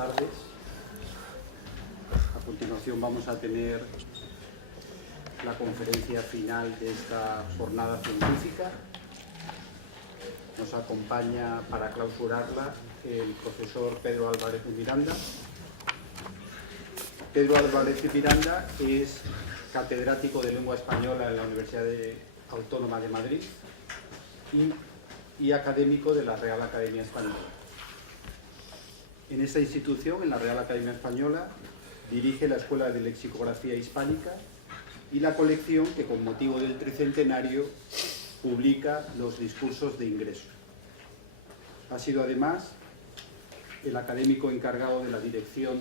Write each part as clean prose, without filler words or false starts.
tardes. A continuación vamos a tener la conferencia final de esta jornada científica. Nos acompaña para clausurarla el profesor Pedro Álvarez de Miranda. Pedro Álvarez de Miranda es catedrático de Lengua Española en la Universidad Autónoma de Madrid y académico de la Real Academia Española. En esta institución, en la Real Academia Española, dirige la Escuela de Lexicografía Hispánica y la colección que, con motivo del tricentenario, publica los discursos de ingreso. Ha sido además el académico encargado de la dirección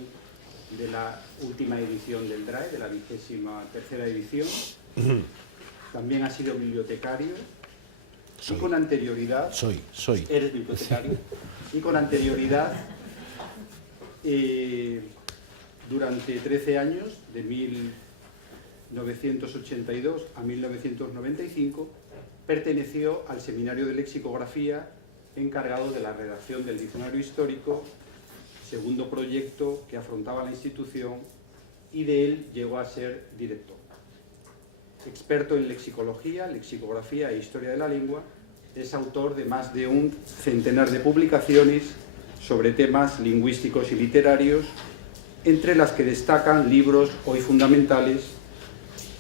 de la última edición del DRAE, de la 23ª edición. También ha sido bibliotecario. Y con anterioridad... Eres bibliotecario. Y con anterioridad, durante 13 años, de 1982 a 1995, perteneció al Seminario de Lexicografía, encargado de la redacción del Diccionario Histórico, segundo proyecto que afrontaba la institución, y de él llegó a ser director. Experto en lexicología, lexicografía e historia de la lengua, es autor de más de un centenar de publicaciones sobre temas lingüísticos y literarios, entre las que destacan libros hoy fundamentales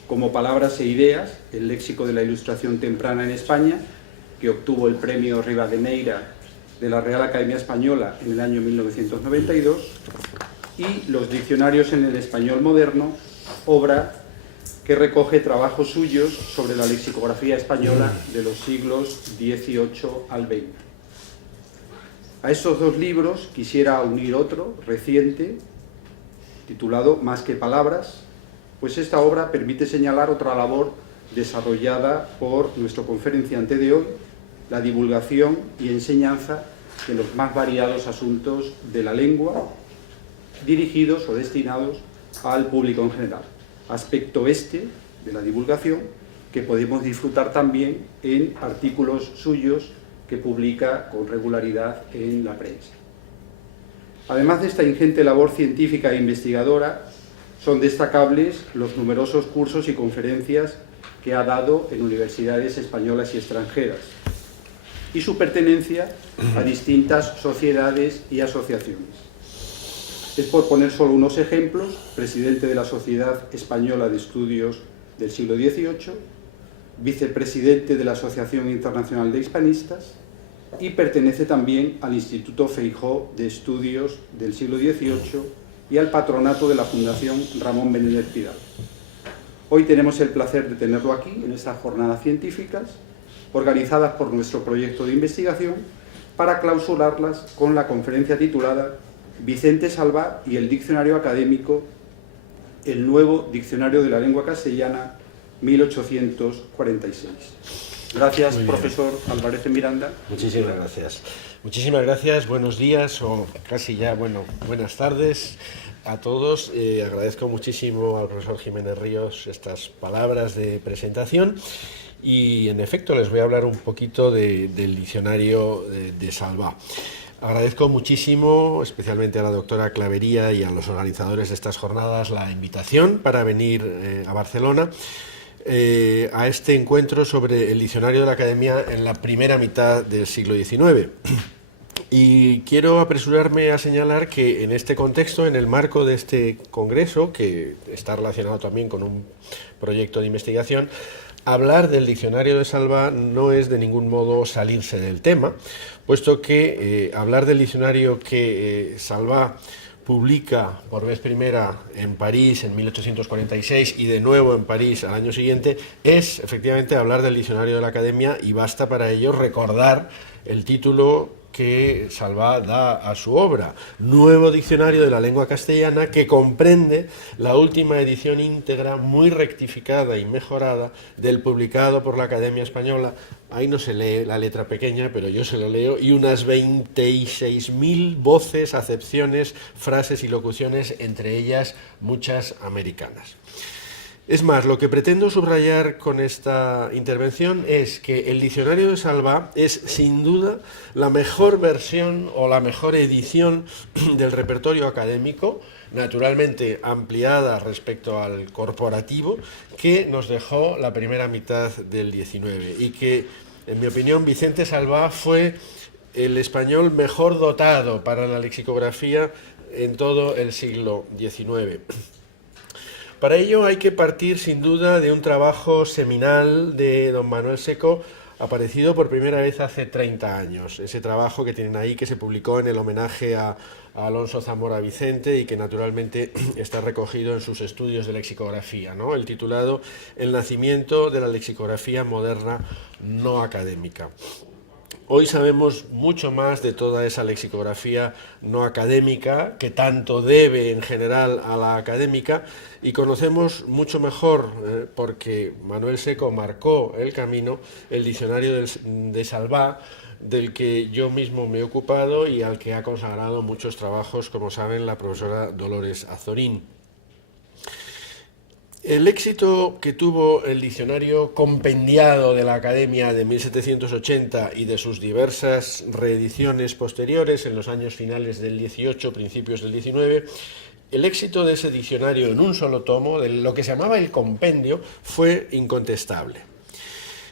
como Palabras e Ideas, el léxico de la Ilustración temprana en España, que obtuvo el premio Rivadeneira de la Real Academia Española en el año 1992, y Los diccionarios en el español moderno, obra que recoge trabajos suyos sobre la lexicografía española de los siglos XVIII al XX. A estos dos libros quisiera unir otro, reciente, titulado Más que palabras, pues esta obra permite señalar otra labor desarrollada por nuestro conferenciante de hoy, la divulgación y enseñanza de los más variados asuntos de la lengua, dirigidos o destinados al público en general. Aspecto este de la divulgación que podemos disfrutar también en artículos suyos que publica con regularidad en la prensa. Además de esta ingente labor científica e investigadora, son destacables los numerosos cursos y conferencias que ha dado en universidades españolas y extranjeras, y su pertenencia a distintas sociedades y asociaciones. Es, por poner solo unos ejemplos, presidente de la Sociedad Española de Estudios del siglo XVIII, vicepresidente de la Asociación Internacional de Hispanistas, y pertenece también al Instituto Feijóo de Estudios del siglo XVIII y al patronato de la Fundación Ramón Benédez Pidal. Hoy tenemos el placer de tenerlo aquí, en estas jornadas científicas, organizadas por nuestro proyecto de investigación, para clausurarlas con la conferencia titulada Vicente Salvá y el diccionario académico, el nuevo diccionario de la lengua castellana, 1846. Gracias, profesor Álvarez de Miranda. Muchísimas gracias. Muchísimas gracias, buenos días o casi ya, buenas tardes a todos. Agradezco muchísimo al profesor Jiménez Ríos estas palabras de presentación. Y en efecto les voy a hablar un poquito del diccionario de Salvá. Agradezco muchísimo, especialmente a la doctora Clavería y a los organizadores de estas jornadas, la invitación para venir a Barcelona a este encuentro sobre el diccionario de la Academia en la primera mitad del siglo XIX. Y quiero apresurarme a señalar que en este contexto, en el marco de este congreso, que está relacionado también con un proyecto de investigación, hablar del diccionario de Salvá no es de ningún modo salirse del tema, puesto que hablar del diccionario que Salvá publica por vez primera en París en 1846 y de nuevo en París al año siguiente es efectivamente hablar del diccionario de la Academia, y basta para ello recordar el título que Salvá da a su obra, Nuevo Diccionario de la Lengua Castellana, que comprende la última edición íntegra, muy rectificada y mejorada, del publicado por la Academia Española. Ahí no se lee la letra pequeña, pero yo se lo leo, y unas 26.000 voces, acepciones, frases y locuciones, entre ellas muchas americanas. Es más, lo que pretendo subrayar con esta intervención es que el diccionario de Salvá es sin duda la mejor versión o la mejor edición del repertorio académico, naturalmente ampliada respecto al corporativo, que nos dejó la primera mitad del XIX y que, en mi opinión, Vicente Salvá fue el español mejor dotado para la lexicografía en todo el siglo XIX. Para ello hay que partir sin duda de un trabajo seminal de don Manuel Seco, aparecido por primera vez hace 30 años. Ese trabajo que tienen ahí, que se publicó en el homenaje a Alonso Zamora Vicente y que naturalmente está recogido en sus estudios de lexicografía, ¿no? El titulado El nacimiento de la lexicografía moderna no académica. Hoy sabemos mucho más de toda esa lexicografía no académica que tanto debe en general a la académica y conocemos mucho mejor, porque Manuel Seco marcó el camino, el diccionario de Salvá, del que yo mismo me he ocupado y al que ha consagrado muchos trabajos, como saben, la profesora Dolores Azorín. El éxito que tuvo el diccionario compendiado de la Academia de 1780 y de sus diversas reediciones posteriores en los años finales del XVIII, principios del XIX, el éxito de ese diccionario en un solo tomo, de lo que se llamaba el compendio, fue incontestable.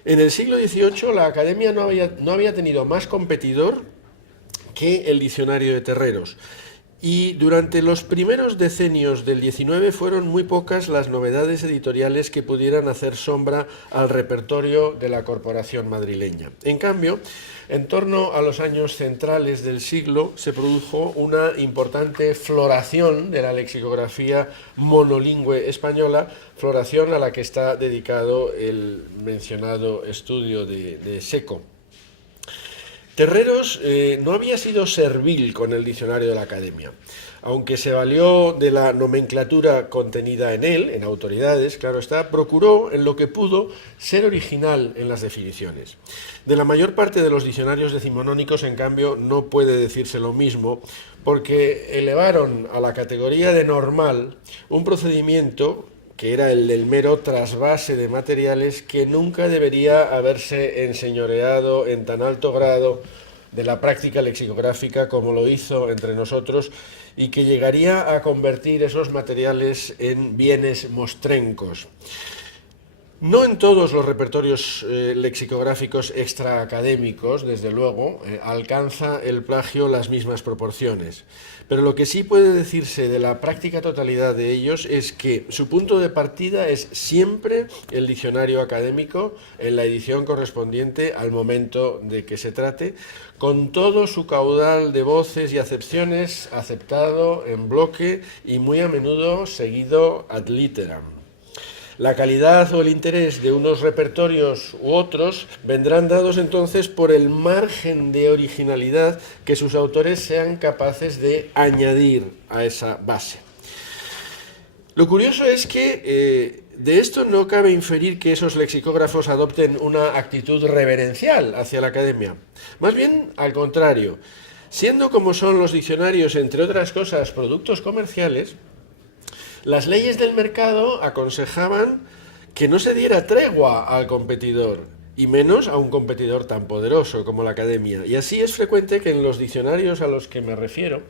En el siglo XVIII la Academia no había tenido más competidor que el diccionario de Terreros. Y durante los primeros decenios del XIX fueron muy pocas las novedades editoriales que pudieran hacer sombra al repertorio de la corporación madrileña. En cambio, en torno a los años centrales del siglo se produjo una importante floración de la lexicografía monolingüe española, floración a la que está dedicado el mencionado estudio de Seco. Terreros no había sido servil con el diccionario de la Academia, aunque se valió de la nomenclatura contenida en él, en autoridades, claro está, procuró en lo que pudo ser original en las definiciones. De la mayor parte de los diccionarios decimonónicos, en cambio, no puede decirse lo mismo, porque elevaron a la categoría de normal un procedimiento que era el del mero trasvase de materiales que nunca debería haberse enseñoreado en tan alto grado de la práctica lexicográfica como lo hizo entre nosotros y que llegaría a convertir esos materiales en bienes mostrencos. No en todos los repertorios lexicográficos extraacadémicos, desde luego, alcanza el plagio las mismas proporciones. Pero lo que sí puede decirse de la práctica totalidad de ellos es que su punto de partida es siempre el diccionario académico en la edición correspondiente al momento de que se trate, con todo su caudal de voces y acepciones aceptado en bloque y muy a menudo seguido ad literam. La calidad o el interés de unos repertorios u otros vendrán dados entonces por el margen de originalidad que sus autores sean capaces de añadir a esa base. Lo curioso es que de esto no cabe inferir que esos lexicógrafos adopten una actitud reverencial hacia la Academia. Más bien al contrario, siendo como son los diccionarios, entre otras cosas, productos comerciales, las leyes del mercado aconsejaban que no se diera tregua al competidor, y menos a un competidor tan poderoso como la Academia. Y así es frecuente que en los diccionarios a los que me refiero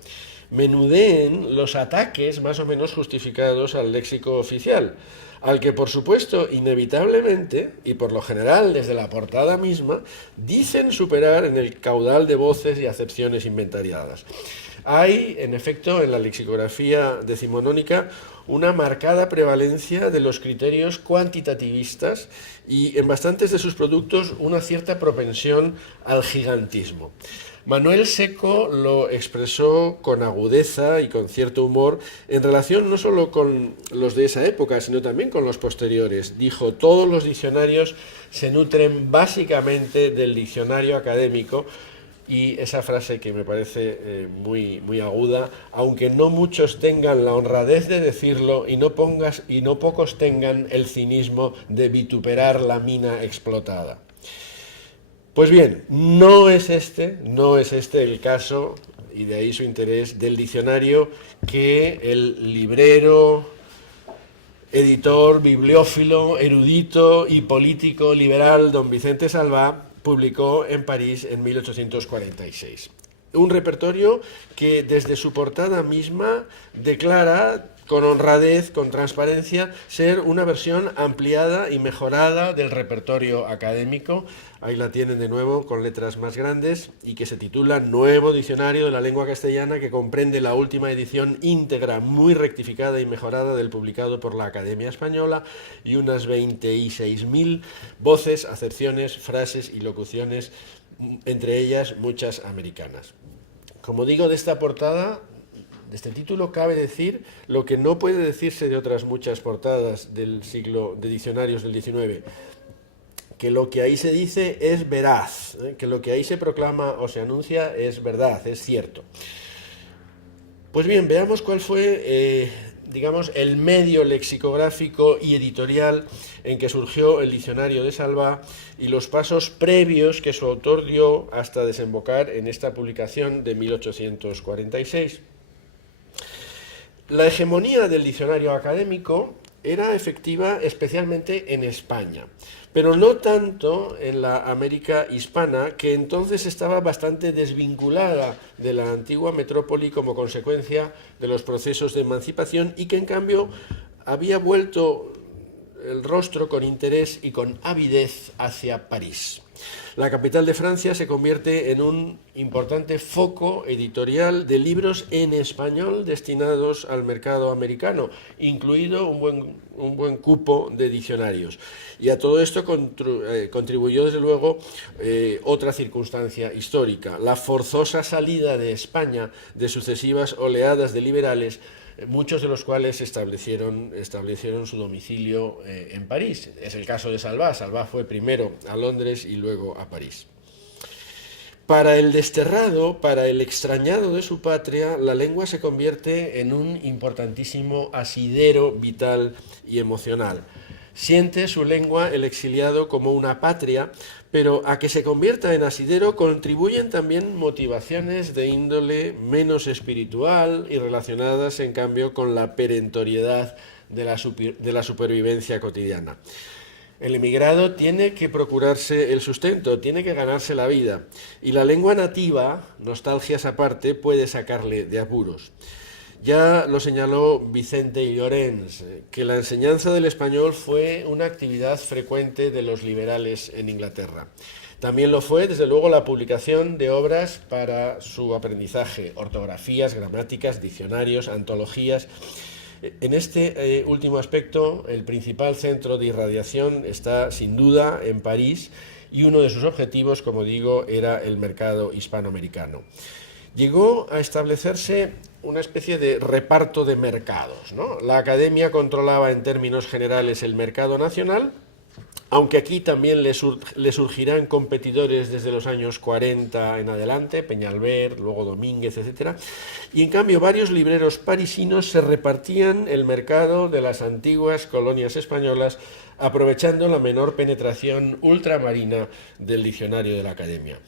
menudeen los ataques más o menos justificados al léxico oficial, al que por supuesto inevitablemente, y por lo general desde la portada misma, dicen superar en el caudal de voces y acepciones inventariadas. Hay, en efecto, en la lexicografía decimonónica una marcada prevalencia de los criterios cuantitativistas y en bastantes de sus productos una cierta propensión al gigantismo. Manuel Seco lo expresó con agudeza y con cierto humor en relación no solo con los de esa época, sino también con los posteriores. Dijo, todos los diccionarios se nutren básicamente del diccionario académico, y esa frase que me parece muy aguda, aunque no muchos tengan la honradez de decirlo y no pocos tengan el cinismo de vituperar la mina explotada. Pues bien, no es este el caso, y de ahí su interés, del diccionario que el librero editor, bibliófilo, erudito y político liberal don Vicente Salvá publicó en París en 1846. Un repertorio que desde su portada misma declara con honradez, con transparencia, ser una versión ampliada y mejorada del repertorio académico. Ahí la tienen de nuevo con letras más grandes y que se titula Nuevo Diccionario de la Lengua Castellana, que comprende la última edición íntegra, muy rectificada y mejorada del publicado por la Academia Española y unas 26.000 voces, acepciones, frases y locuciones, entre ellas muchas americanas. Como digo, de esta portada, de este título, cabe decir lo que no puede decirse de otras muchas portadas del siglo, de diccionarios del XIX, que lo que ahí se dice es veraz, que lo que ahí se proclama o se anuncia es verdad, es cierto. Pues bien, veamos cuál fue, digamos, el medio lexicográfico y editorial en que surgió el diccionario de Salvá y los pasos previos que su autor dio hasta desembocar en esta publicación de 1846. La hegemonía del diccionario académico era efectiva especialmente en España, pero no tanto en la América hispana, que entonces estaba bastante desvinculada de la antigua metrópoli como consecuencia de los procesos de emancipación y que en cambio había vuelto el rostro con interés y con avidez hacia París. La capital de Francia se convierte en un importante foco editorial de libros en español destinados al mercado americano, incluido un buen cupo de diccionarios. Y a todo esto contribuyó, desde luego, otra circunstancia histórica, la forzosa salida de España de sucesivas oleadas de liberales, muchos de los cuales establecieron su domicilio en París. Es el caso de Salvá. Salvá fue primero a Londres y luego a París. Para el desterrado, para el extrañado de su patria, la lengua se convierte en un importantísimo asidero vital y emocional. Siente su lengua el exiliado como una patria, pero a que se convierta en asidero contribuyen también motivaciones de índole menos espiritual y relacionadas, en cambio, con la perentoriedad de la supervivencia cotidiana. El emigrado tiene que procurarse el sustento, tiene que ganarse la vida, y la lengua nativa, nostalgias aparte, puede sacarle de apuros. Ya lo señaló Vicente Llorens, que la enseñanza del español fue una actividad frecuente de los liberales en Inglaterra. También lo fue, desde luego, la publicación de obras para su aprendizaje, ortografías, gramáticas, diccionarios, antologías. En este último aspecto, el principal centro de irradiación está, sin duda, en París, y uno de sus objetivos, como digo, era el mercado hispanoamericano. Llegó a establecerse una especie de reparto de mercados, ¿no? La academia controlaba en términos generales el mercado nacional, aunque aquí también le surgirán competidores desde los años 40 en adelante, Peñalver, luego Domínguez, etc. Y en cambio varios libreros parisinos se repartían el mercado de las antiguas colonias españolas, aprovechando la menor penetración ultramarina del diccionario de la academia.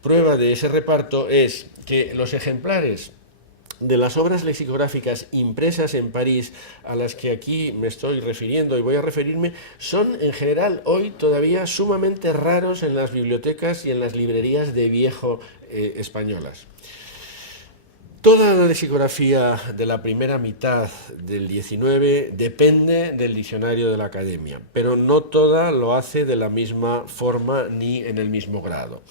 Prueba de ese reparto es que los ejemplares de las obras lexicográficas impresas en París, a las que aquí me estoy refiriendo y voy a referirme, son en general hoy todavía sumamente raros en las bibliotecas y en las librerías de viejo españolas. Toda la lexicografía de la primera mitad del XIX depende del diccionario de la academia, pero no toda lo hace de la misma forma ni en el mismo grado.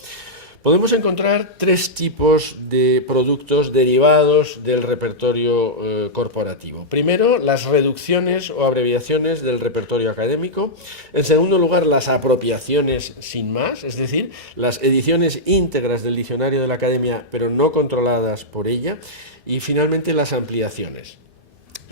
Podemos encontrar tres tipos de productos derivados del repertorio corporativo. Primero, las reducciones o abreviaciones del repertorio académico. En segundo lugar, las apropiaciones sin más, es decir, las ediciones íntegras del diccionario de la academia, pero no controladas por ella. Y finalmente, las ampliaciones.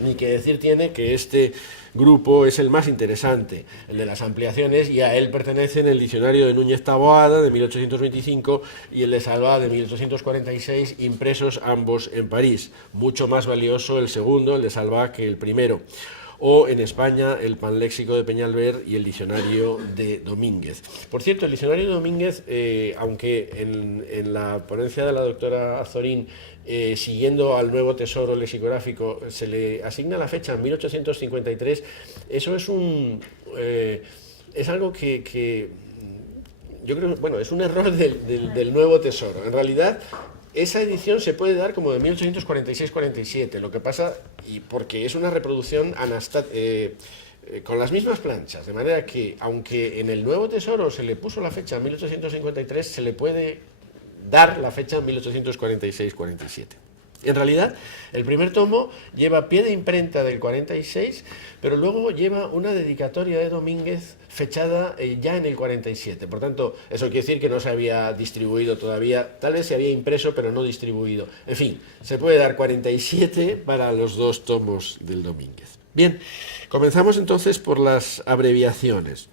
Ni que decir tiene que este grupo es el más interesante, el de las ampliaciones, y a él pertenecen el diccionario de Núñez Taboada de 1825 y el de Salvá de 1846, impresos ambos en París. Mucho más valioso el segundo, el de Salvá, que el primero. o en España el Panléxico de Peñalver y el diccionario de Domínguez. Por cierto, el diccionario de Domínguez, aunque en la ponencia de la doctora Azorín, siguiendo al nuevo tesoro lexicográfico, se le asigna la fecha 1853, eso es algo que yo creo, bueno, es un error del nuevo tesoro. En realidad, esa edición se puede dar como de 1846-47, lo que pasa, y porque es una reproducción con las mismas planchas, de manera que, aunque en el nuevo tesoro se le puso la fecha 1853, se le puede dar la fecha 1846-47. En realidad, el primer tomo lleva pie de imprenta del 46, pero luego lleva una dedicatoria de Domínguez fechada ya en el 47. Por tanto, eso quiere decir que no se había distribuido todavía, tal vez se había impreso, pero no distribuido. En fin, se puede dar 47 para los dos tomos del Domínguez. Bien, comenzamos entonces por las abreviaciones.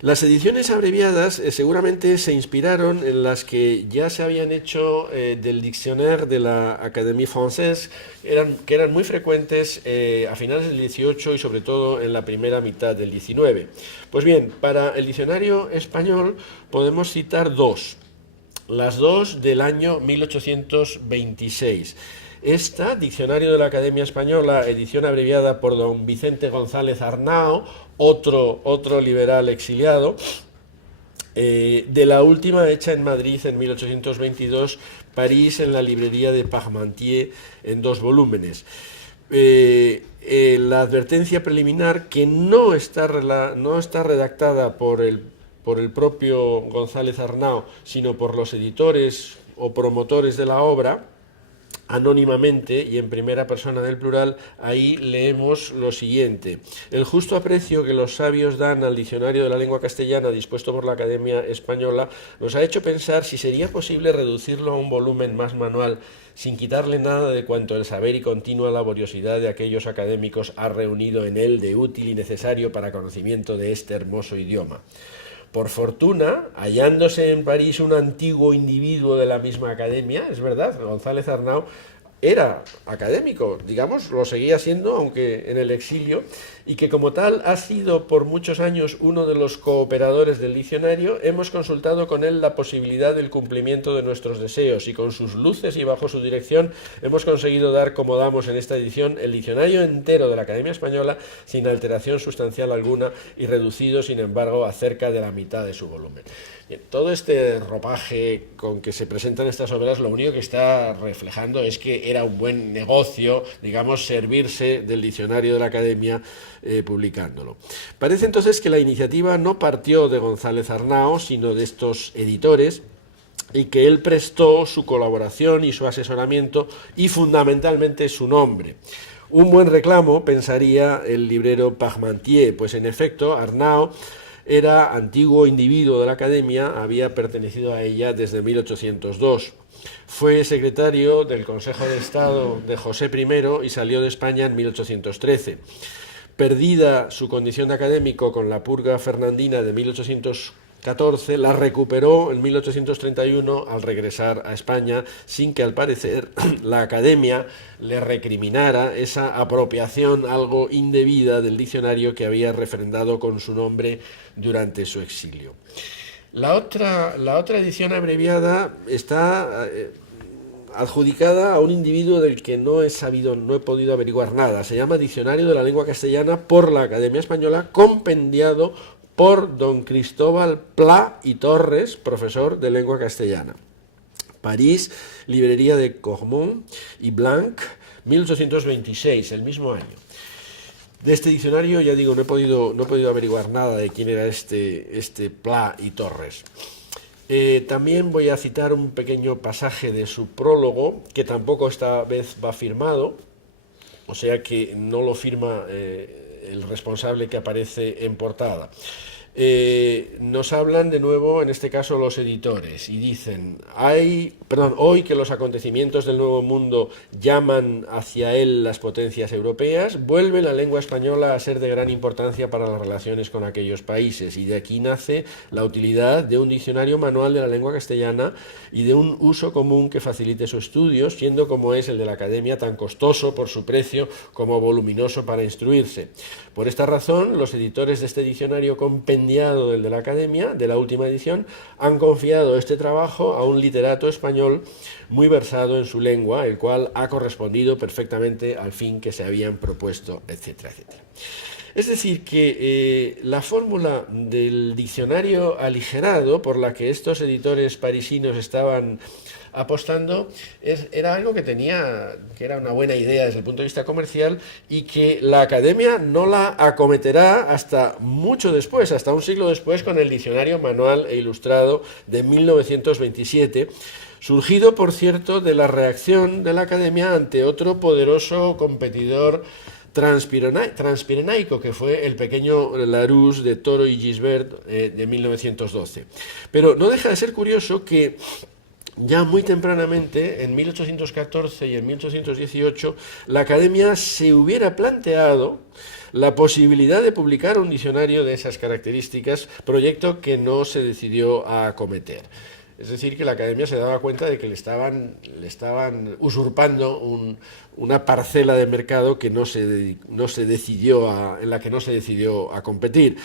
Las ediciones abreviadas seguramente se inspiraron en las que ya se habían hecho del Dictionnaire de la Académie Française, que eran muy frecuentes a finales del 18 y sobre todo en la primera mitad del 19. Pues bien, para el diccionario español podemos citar dos, las dos del año 1826. Esta, Diccionario de la Academia Española, edición abreviada por don Vicente González Arnao, otro liberal exiliado, de la última hecha en Madrid en 1822, París en la librería de Parmentier en 2 volúmenes. La advertencia preliminar, que no está redactada por el propio González Arnao, sino por los editores o promotores de la obra, anónimamente y en primera persona del plural, ahí leemos lo siguiente: el justo aprecio que los sabios dan al diccionario de la lengua castellana dispuesto por la Academia Española nos ha hecho pensar si sería posible reducirlo a un volumen más manual, sin quitarle nada de cuanto el saber y continua laboriosidad de aquellos académicos ha reunido en él de útil y necesario para conocimiento de este hermoso idioma. Por fortuna, hallándose en París un antiguo individuo de la misma academia, es verdad, González Arnao era académico, digamos, lo seguía siendo, aunque en el exilio, y que como tal ha sido por muchos años uno de los cooperadores del diccionario, hemos consultado con él la posibilidad del cumplimiento de nuestros deseos y con sus luces y bajo su dirección hemos conseguido dar, como damos en esta edición, el diccionario entero de la Academia Española sin alteración sustancial alguna y reducido, sin embargo, a cerca de la mitad de su volumen. Bien, todo este ropaje con que se presentan estas obras, lo único que está reflejando es que era un buen negocio, digamos, servirse del diccionario de la Academia publicándolo. Parece entonces que la iniciativa no partió de González Arnao, sino de estos editores, y que él prestó su colaboración y su asesoramiento y fundamentalmente su nombre. Un buen reclamo, pensaría el librero Parmentier, pues en efecto Arnao era antiguo individuo de la Academia, había pertenecido a ella desde 1802. Fue secretario del Consejo de Estado de José I y salió de España en 1813. Perdida su condición de académico con la purga fernandina de 1814, la recuperó en 1831 al regresar a España, sin que al parecer la Academia le recriminara esa apropiación algo indebida del diccionario que había refrendado con su nombre durante su exilio. La otra edición abreviada está adjudicada a un individuo del que no he podido averiguar nada. Se llama Diccionario de la Lengua Castellana por la Academia Española, compendiado por don Cristóbal Pla y Torres, profesor de lengua castellana. París, librería de Cormont y Blanc, 1826, el mismo año. De este diccionario, ya digo, no he podido averiguar nada de quién era este Pla y Torres. También voy a citar un pequeño pasaje de su prólogo, que tampoco esta vez va firmado, o sea que no lo firma el responsable que aparece en portada. nos hablan de nuevo, en este caso, los editores, y dicen, hoy que los acontecimientos del Nuevo Mundo llaman hacia él las potencias europeas, vuelve la lengua española a ser de gran importancia para las relaciones con aquellos países, y de aquí nace la utilidad de un diccionario manual de la lengua castellana y de un uso común que facilite su estudio, siendo como es el de la Academia tan costoso por su precio como voluminoso para instruirse. Por esta razón, los editores de este diccionario compendiado del de la Academia, de la última edición, han confiado este trabajo a un literato español muy versado en su lengua, el cual ha correspondido perfectamente al fin que se habían propuesto, etcétera, etcétera. Es decir, que la fórmula del diccionario aligerado por la que estos editores parisinos estaban apostando era algo que era una buena idea desde el punto de vista comercial y que la Academia no la acometerá hasta mucho después, hasta un siglo después, con el diccionario manual e ilustrado de 1927, surgido, por cierto, de la reacción de la Academia ante otro poderoso competidor transpirenaico, que fue el pequeño Larousse de Toro y Gisbert de 1912. Pero no deja de ser curioso que ya muy tempranamente, en 1814 y en 1818, la Academia se hubiera planteado la posibilidad de publicar un diccionario de esas características, proyecto que no se decidió a acometer. Es decir, que la Academia se daba cuenta de que le estaban usurpando una parcela de mercado que en la que no se decidió a competir.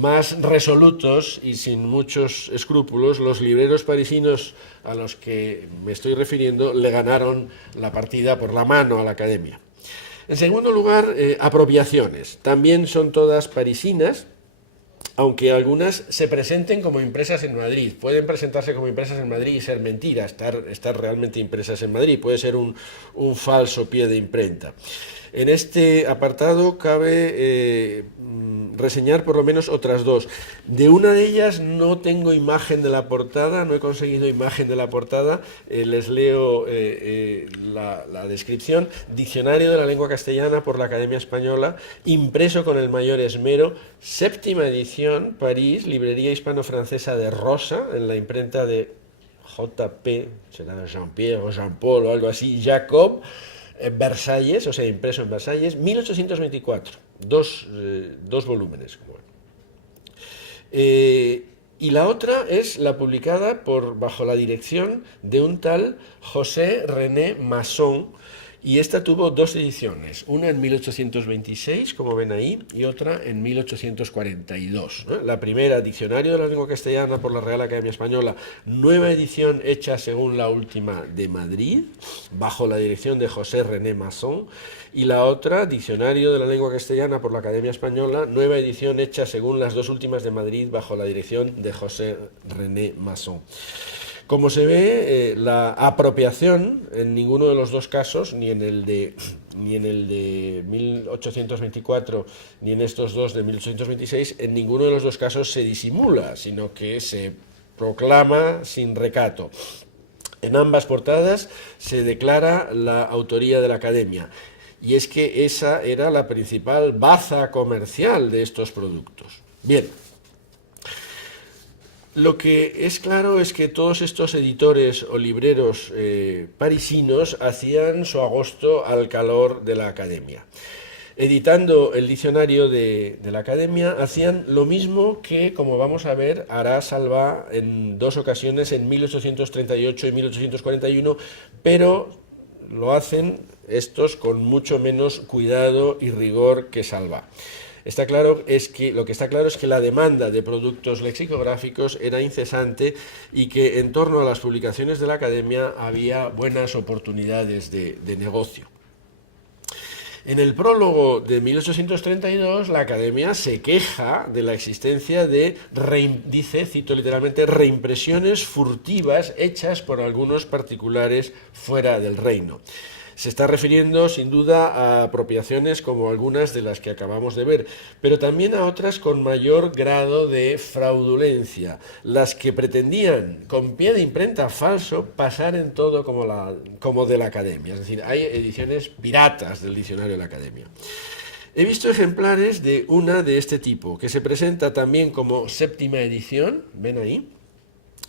Más resolutos y sin muchos escrúpulos, los libreros parisinos a los que me estoy refiriendo le ganaron la partida por la mano a la Academia. En segundo lugar, apropiaciones. También son todas parisinas, aunque algunas se presenten como impresas en Madrid. Pueden presentarse como impresas en Madrid y ser mentira, estar realmente impresas en Madrid. Puede ser un falso pie de imprenta. En este apartado cabe reseñar por lo menos otras dos. De una de ellas no tengo imagen de la portada, no he conseguido imagen de la portada. Les leo la descripción. Diccionario de la lengua castellana por la Academia Española, impreso con el mayor esmero, 7ª edición, París, librería hispano-francesa de Rosa, en la imprenta de J.P., será Jean-Pierre o Jean-Paul o algo así, Jacob, Versalles, o sea, impreso en Versalles, 1824, dos volúmenes. Y la otra es la publicada bajo la dirección de un tal José René Masson, y esta tuvo dos ediciones, una en 1826, como ven ahí, y otra en 1842. La primera, Diccionario de la lengua castellana por la Real Academia Española, nueva edición hecha según la última de Madrid, bajo la dirección de José René Masson, y la otra, Diccionario de la lengua castellana por la Academia Española, nueva edición hecha según las dos últimas de Madrid, bajo la dirección de José René Masson. Como se ve, la apropiación en ninguno de los dos casos, ni en el de 1824 ni en estos dos de 1826, en ninguno de los dos casos se disimula, sino que se proclama sin recato. En ambas portadas se declara la autoría de la Academia, y es que esa era la principal baza comercial de estos productos. Bien. Lo que es claro es que todos estos editores o libreros parisinos hacían su agosto al calor de la Academia. Editando el diccionario de la Academia, hacían lo mismo que, como vamos a ver, hará Salvá en dos ocasiones, en 1838 y 1841, pero lo hacen estos con mucho menos cuidado y rigor que Salvá. Lo que está claro es que la demanda de productos lexicográficos era incesante y que en torno a las publicaciones de la Academia había buenas oportunidades de negocio. En el prólogo de 1832, la Academia se queja de la existencia de, cito literalmente, reimpresiones furtivas hechas por algunos particulares fuera del reino. Se está refiriendo, sin duda, a apropiaciones como algunas de las que acabamos de ver, pero también a otras con mayor grado de fraudulencia, las que pretendían, con pie de imprenta falso, pasar en todo como de la Academia. Es decir, hay ediciones piratas del diccionario de la Academia. He visto ejemplares de una de este tipo, que se presenta también como séptima edición, ven ahí,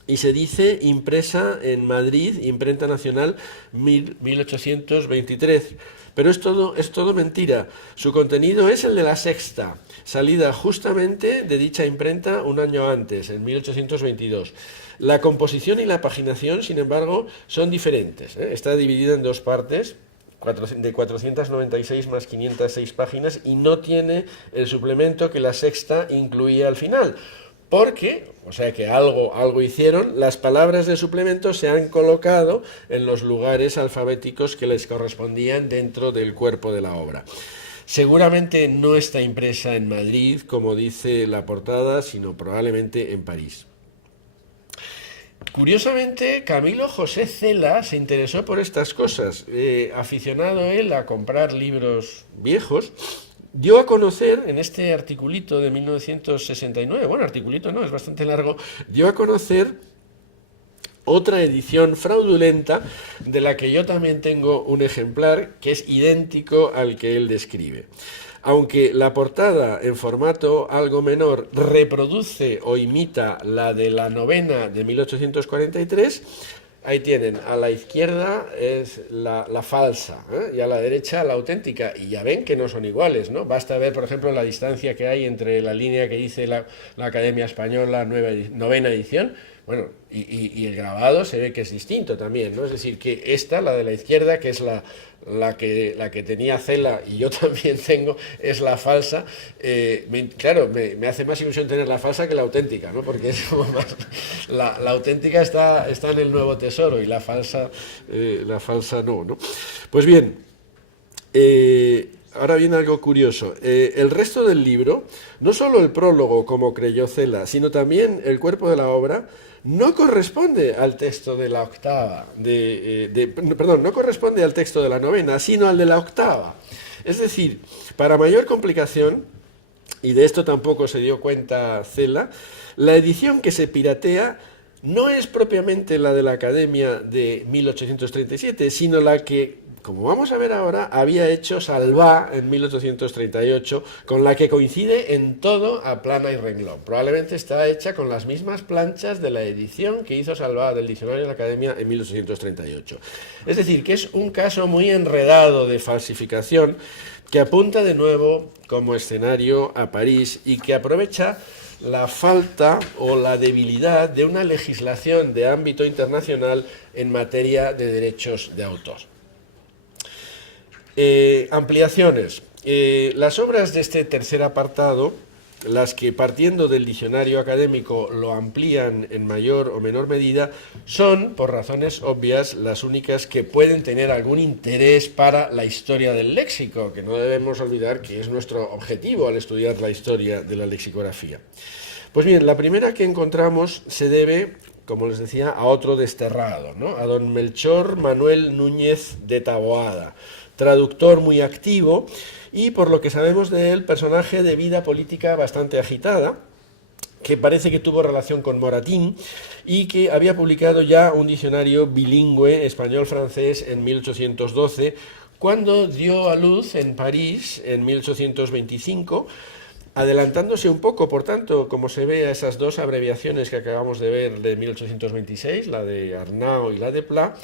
y se dice impresa en Madrid, Imprenta Nacional 1823. Pero es todo mentira. Su contenido es el de la sexta, salida justamente de dicha imprenta un año antes, en 1822. La composición y la paginación, sin embargo, son diferentes, ¿eh? Está dividida en dos partes, de 496 más 506 páginas, y no tiene el suplemento que la sexta incluía al final. Porque, o sea que algo hicieron, las palabras del suplemento se han colocado en los lugares alfabéticos que les correspondían dentro del cuerpo de la obra. Seguramente no está impresa en Madrid, como dice la portada, sino probablemente en París. Curiosamente, Camilo José Cela se interesó por estas cosas. Aficionado él a comprar libros viejos, dio a conocer en este articulito de 1969, bueno, articulito no, es bastante largo, dio a conocer otra edición fraudulenta de la que yo también tengo un ejemplar que es idéntico al que él describe. Aunque la portada en formato algo menor reproduce o imita la de la novena de 1843, ahí tienen, a la izquierda es la falsa, ¿eh? Y a la derecha la auténtica, y ya ven que no son iguales, ¿no? Basta ver, por ejemplo, la distancia que hay entre la línea que dice la Academia Española novena edición, bueno, y el grabado se ve que es distinto también, ¿no? Es decir, que esta, la de la izquierda, que es la que tenía Cela y yo también tengo, es la falsa. Claro, me hace más ilusión tener la falsa que la auténtica, ¿no? Porque es como más, la auténtica está en el Nuevo Tesoro y la falsa no. Pues bien, ahora viene algo curioso. El resto del libro, no solo el prólogo como creyó Cela, sino también el cuerpo de la obra, no corresponde al texto de la octava, no corresponde al texto de la novena, sino al de la octava. Es decir, para mayor complicación, y de esto tampoco se dio cuenta Cela, la edición que se piratea no es propiamente la de la Academia de 1837, sino la que, como vamos a ver ahora, había hecho Salvá en 1838, con la que coincide en todo a plana y renglón. Probablemente está hecha con las mismas planchas de la edición que hizo Salvá del Diccionario de la Academia en 1838. Es decir, que es un caso muy enredado de falsificación que apunta de nuevo como escenario a París y que aprovecha la falta o la debilidad de una legislación de ámbito internacional en materia de derechos de autor. Ampliaciones. Las obras de este tercer apartado, las que partiendo del diccionario académico lo amplían en mayor o menor medida, son, por razones obvias, las únicas que pueden tener algún interés para la historia del léxico, que no debemos olvidar que es nuestro objetivo al estudiar la historia de la lexicografía. Pues bien, la primera que encontramos se debe, como les decía, a otro desterrado, ¿no? A don Melchor Manuel Núñez de Taboada, traductor muy activo y, por lo que sabemos de él, personaje de vida política bastante agitada, que parece que tuvo relación con Moratín y que había publicado ya un diccionario bilingüe español-francés en 1812, cuando dio a luz en París en 1825, adelantándose un poco, por tanto, como se ve a esas dos abreviaciones que acabamos de ver de 1826, la de Arnau y la de Pla,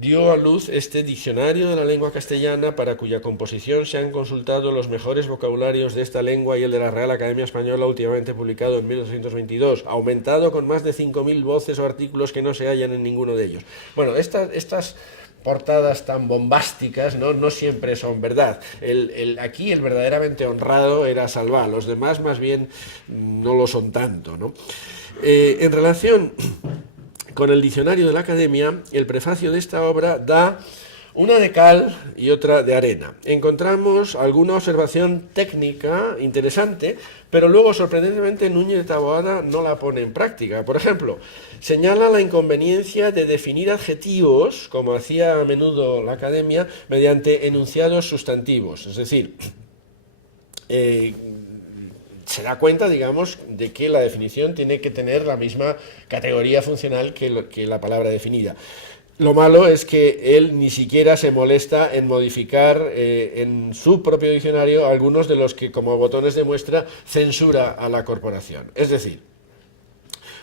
dio a luz este diccionario de la lengua castellana, para cuya composición se han consultado los mejores vocabularios de esta lengua y el de la Real Academia Española, últimamente publicado en 1822, aumentado con más de 5.000 voces o artículos que no se hallan en ninguno de ellos. Bueno, estas portadas tan bombásticas no siempre son verdad. Aquí el verdaderamente honrado era Salvá, los demás más bien no lo son tanto, ¿no? En relación con el diccionario de la Academia, el prefacio de esta obra da una de cal y otra de arena. Encontramos alguna observación técnica interesante, pero luego, sorprendentemente, Núñez de Taboada no la pone en práctica. Por ejemplo, señala la inconveniencia de definir adjetivos, como hacía a menudo la Academia, mediante enunciados sustantivos. Es decir, se da cuenta, digamos, de que la definición tiene que tener la misma categoría funcional que la palabra definida. Lo malo es que él ni siquiera se molesta en modificar en su propio diccionario algunos de los que, como botones de muestra, censura a la corporación. Es decir,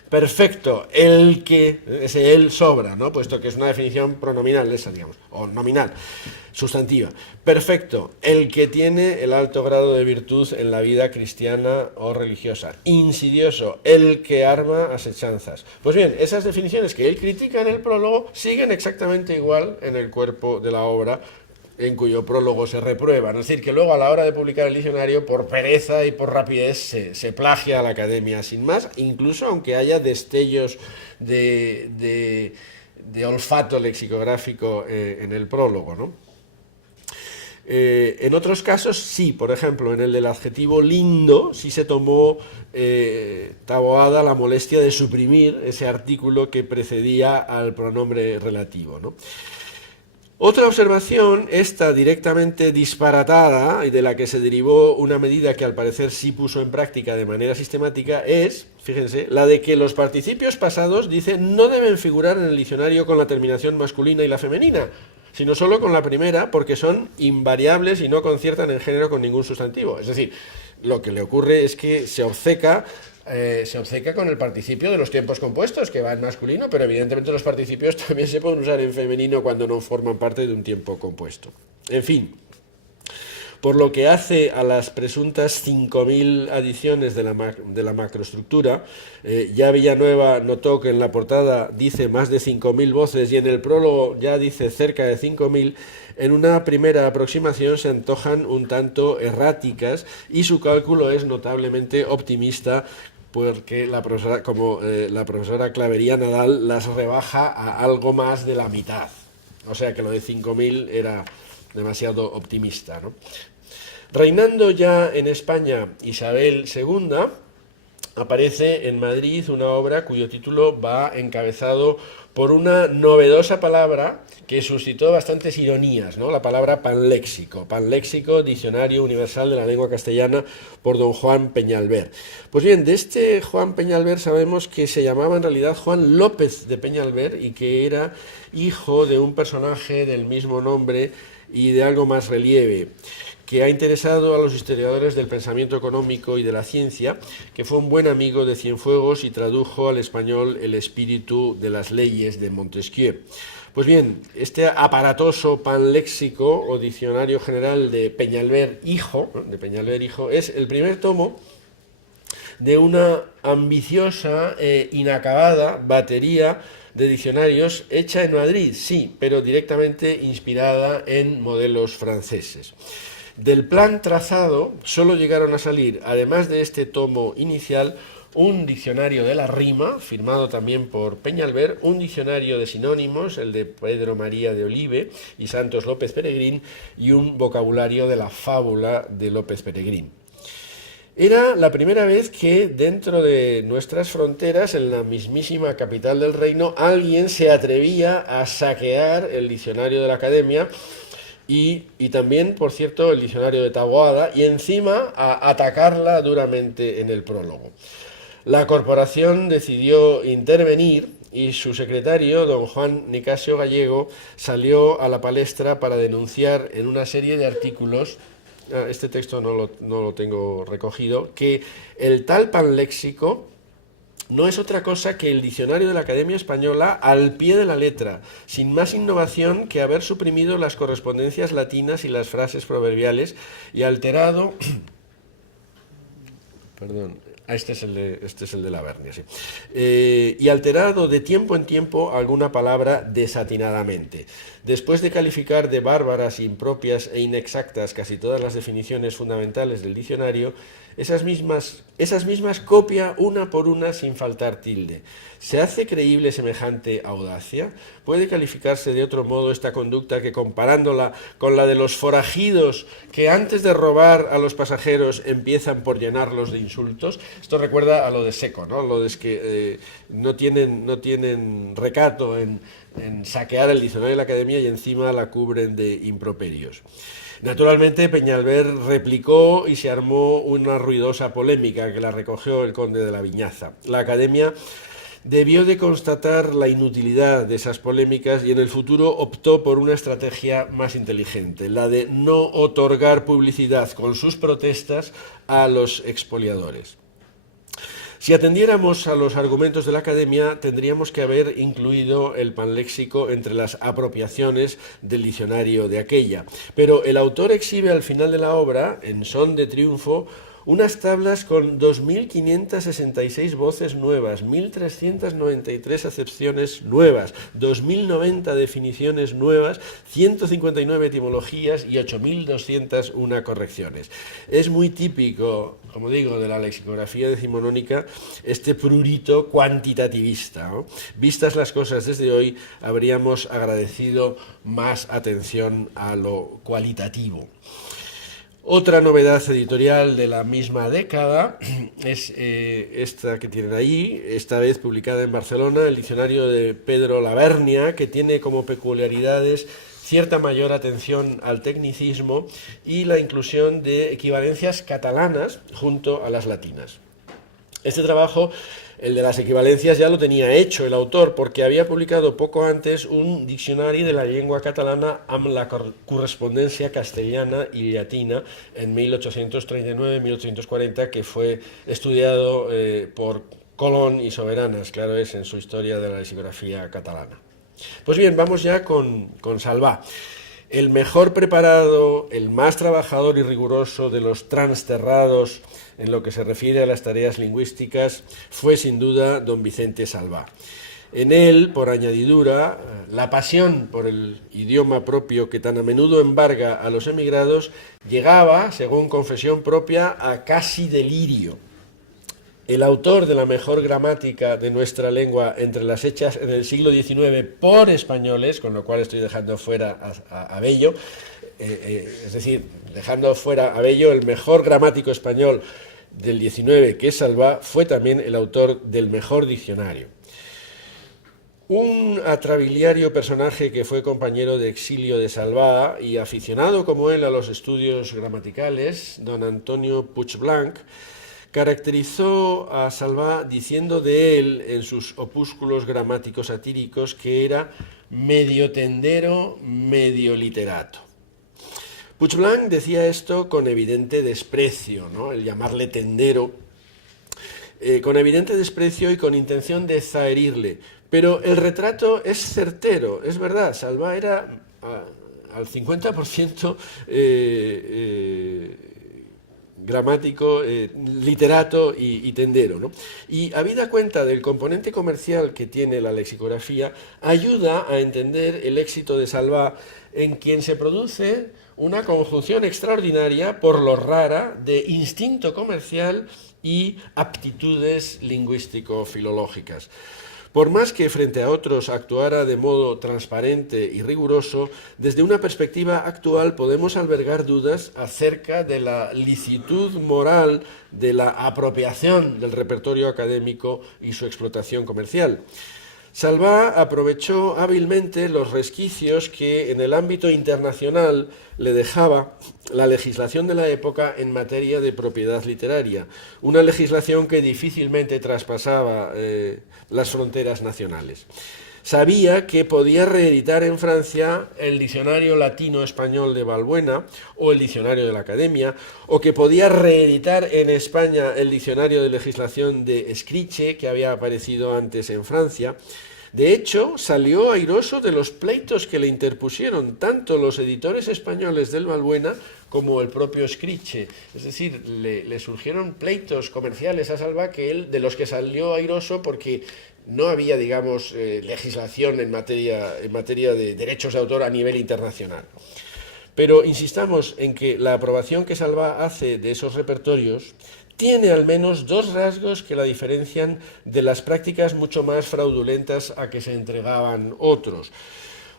perfecto, el que, ese él sobra, ¿no? Puesto que es una definición pronominal esa, digamos, o nominal, sustantiva. Perfecto, el que tiene el alto grado de virtud en la vida cristiana o religiosa. Insidioso, el que arma asechanzas. Pues bien, esas definiciones que él critica en el prólogo siguen exactamente igual en el cuerpo de la obra, en cuyo prólogo se reprueban. Es decir, que luego a la hora de publicar el diccionario, por pereza y por rapidez, se plagia a la academia sin más, incluso aunque haya destellos de olfato lexicográfico en el prólogo, ¿no? En otros casos sí, por ejemplo, en el del adjetivo lindo, sí se tomó Taboada la molestia de suprimir ese artículo que precedía al pronombre relativo, ¿no? Otra observación, esta directamente disparatada y de la que se derivó una medida que al parecer sí puso en práctica de manera sistemática, es, fíjense, la de que los participios pasados, dice, no deben figurar en el diccionario con la terminación masculina y la femenina, sino solo con la primera, porque son invariables y no conciertan en género con ningún sustantivo. Es decir, lo que le ocurre es que se obceca con el participio de los tiempos compuestos, que va en masculino, pero evidentemente los participios también se pueden usar en femenino cuando no forman parte de un tiempo compuesto. En fin, por lo que hace a las presuntas 5.000 adiciones de la macroestructura, ya Villanueva notó que en la portada dice más de 5.000 voces y en el prólogo ya dice cerca de 5.000, en una primera aproximación se antojan un tanto erráticas y su cálculo es notablemente optimista, porque la profesora Clavería Nadal las rebaja a algo más de la mitad. O sea que lo de 5.000 era demasiado optimista, ¿no? Reinando ya en España Isabel II, aparece en Madrid una obra cuyo título va encabezado por una novedosa palabra que suscitó bastantes ironías, ¿no? La palabra panléxico, Diccionario Universal de la Lengua Castellana, por don Juan Peñalver. Pues bien, de este Juan Peñalver sabemos que se llamaba en realidad Juan López de Peñalver y que era hijo de un personaje del mismo nombre y de algo más relieve, que ha interesado a los historiadores del pensamiento económico y de la ciencia, que fue un buen amigo de Cienfuegos y tradujo al español el espíritu de las leyes de Montesquieu. Pues bien, este aparatoso panléxico o diccionario general de Peñalver Hijo, es el primer tomo de una ambiciosa e inacabada batería de diccionarios hecha en Madrid, sí, pero directamente inspirada en modelos franceses. Del plan trazado solo llegaron a salir, además de este tomo inicial, un diccionario de la rima, firmado también por Peñalver, un diccionario de sinónimos, el de Pedro María de Olive y Santos López Peregrín, y un vocabulario de la fábula de López Peregrín. Era la primera vez que dentro de nuestras fronteras, en la mismísima capital del reino, alguien se atrevía a saquear el diccionario de la Academia y también, por cierto, el diccionario de Taboada, y encima a atacarla duramente en el prólogo. La corporación decidió intervenir y su secretario, don Juan Nicasio Gallego, salió a la palestra para denunciar en una serie de artículos, este texto no lo tengo recogido, que el tal panléxico no es otra cosa que el diccionario de la Academia Española al pie de la letra, sin más innovación que haber suprimido las correspondencias latinas y las frases proverbiales y alterado... Perdón, este es el de la Vernia, sí. Y alterado de tiempo en tiempo alguna palabra desatinadamente. Después de calificar de bárbaras, impropias e inexactas casi todas las definiciones fundamentales del diccionario, esas mismas copia una por una sin faltar tilde. ¿Se hace creíble semejante audacia? ¿Puede calificarse de otro modo esta conducta que, comparándola con la de los forajidos que antes de robar a los pasajeros empiezan por llenarlos de insultos? Esto recuerda a lo de Seco, ¿no? Lo de que no tienen recato en saquear el diccionario de la Academia y encima la cubren de improperios. Naturalmente, Peñalver replicó y se armó una ruidosa polémica que la recogió el conde de la Viñaza. La Academia debió de constatar la inutilidad de esas polémicas y en el futuro optó por una estrategia más inteligente, la de no otorgar publicidad con sus protestas a los expoliadores. Si atendiéramos a los argumentos de la Academia, tendríamos que haber incluido el panléxico entre las apropiaciones del diccionario de aquella. Pero el autor exhibe al final de la obra, en son de triunfo, unas tablas con 2.566 voces nuevas, 1.393 acepciones nuevas, 2.090 definiciones nuevas, 159 etimologías y 8.201 correcciones. Es muy típico, como digo, de la lexicografía decimonónica este prurito cuantitativista, ¿no? Vistas las cosas desde hoy, habríamos agradecido más atención a lo cualitativo. Otra novedad editorial de la misma década es esta que tienen ahí, esta vez publicada en Barcelona, el diccionario de Pedro Lavernia, que tiene como peculiaridades cierta mayor atención al tecnicismo y la inclusión de equivalencias catalanas junto a las latinas. Este trabajo, el de las equivalencias, ya lo tenía hecho el autor porque había publicado poco antes un diccionari de la lengua catalana amb la correspondencia castellana y llatina en 1839-1840 que fue estudiado por Colón y Soberanas, claro es, en su historia de la lexicografía catalana. Pues bien, vamos ya con Salvá. El mejor preparado, el más trabajador y riguroso de los transterrados en lo que se refiere a las tareas lingüísticas fue sin duda don Vicente Salvá. En él, por añadidura, la pasión por el idioma propio que tan a menudo embarga a los emigrados llegaba, según confesión propia, a casi delirio. El autor de la mejor gramática de nuestra lengua entre las hechas en el siglo XIX por españoles, con lo cual estoy dejando fuera a Bello, es decir, dejando fuera a Bello, el mejor gramático español del XIX, que es Salvá, fue también el autor del mejor diccionario. Un atrabiliario personaje que fue compañero de exilio de Salvá y aficionado como él a los estudios gramaticales, don Antonio Puigblanch, caracterizó a Salvá diciendo de él en sus opúsculos gramáticos satíricos que era medio tendero, medio literato. Puigblanch decía esto con evidente desprecio, ¿no? El llamarle tendero, con evidente desprecio y con intención de zaherirle. Pero el retrato es certero, es verdad, Salvá era al 50% gramático, literato y tendero, ¿no? Y habida cuenta del componente comercial que tiene la lexicografía, ayuda a entender el éxito de Salvá, en quien se produce una conjunción extraordinaria, por lo rara, de instinto comercial y aptitudes lingüístico-filológicas. Por más que frente a otros actuara de modo transparente y riguroso, desde una perspectiva actual podemos albergar dudas acerca de la licitud moral de la apropiación del repertorio académico y su explotación comercial. Salvá aprovechó hábilmente los resquicios que en el ámbito internacional le dejaba la legislación de la época en materia de propiedad literaria, una legislación que difícilmente traspasaba las fronteras nacionales. Sabía que podía reeditar en Francia el diccionario latino-español de Balbuena o el diccionario de la Academia, o que podía reeditar en España el diccionario de legislación de Scriche, que había aparecido antes en Francia. De hecho, salió airoso de los pleitos que le interpusieron tanto los editores españoles del Balbuena como el propio Scriche. Es decir, le surgieron pleitos comerciales a Salvá de los que salió airoso porque no había, digamos, legislación en materia de derechos de autor a nivel internacional. Pero insistamos en que la aprobación que Salvá hace de esos repertorios tiene al menos dos rasgos que la diferencian de las prácticas mucho más fraudulentas a que se entregaban otros.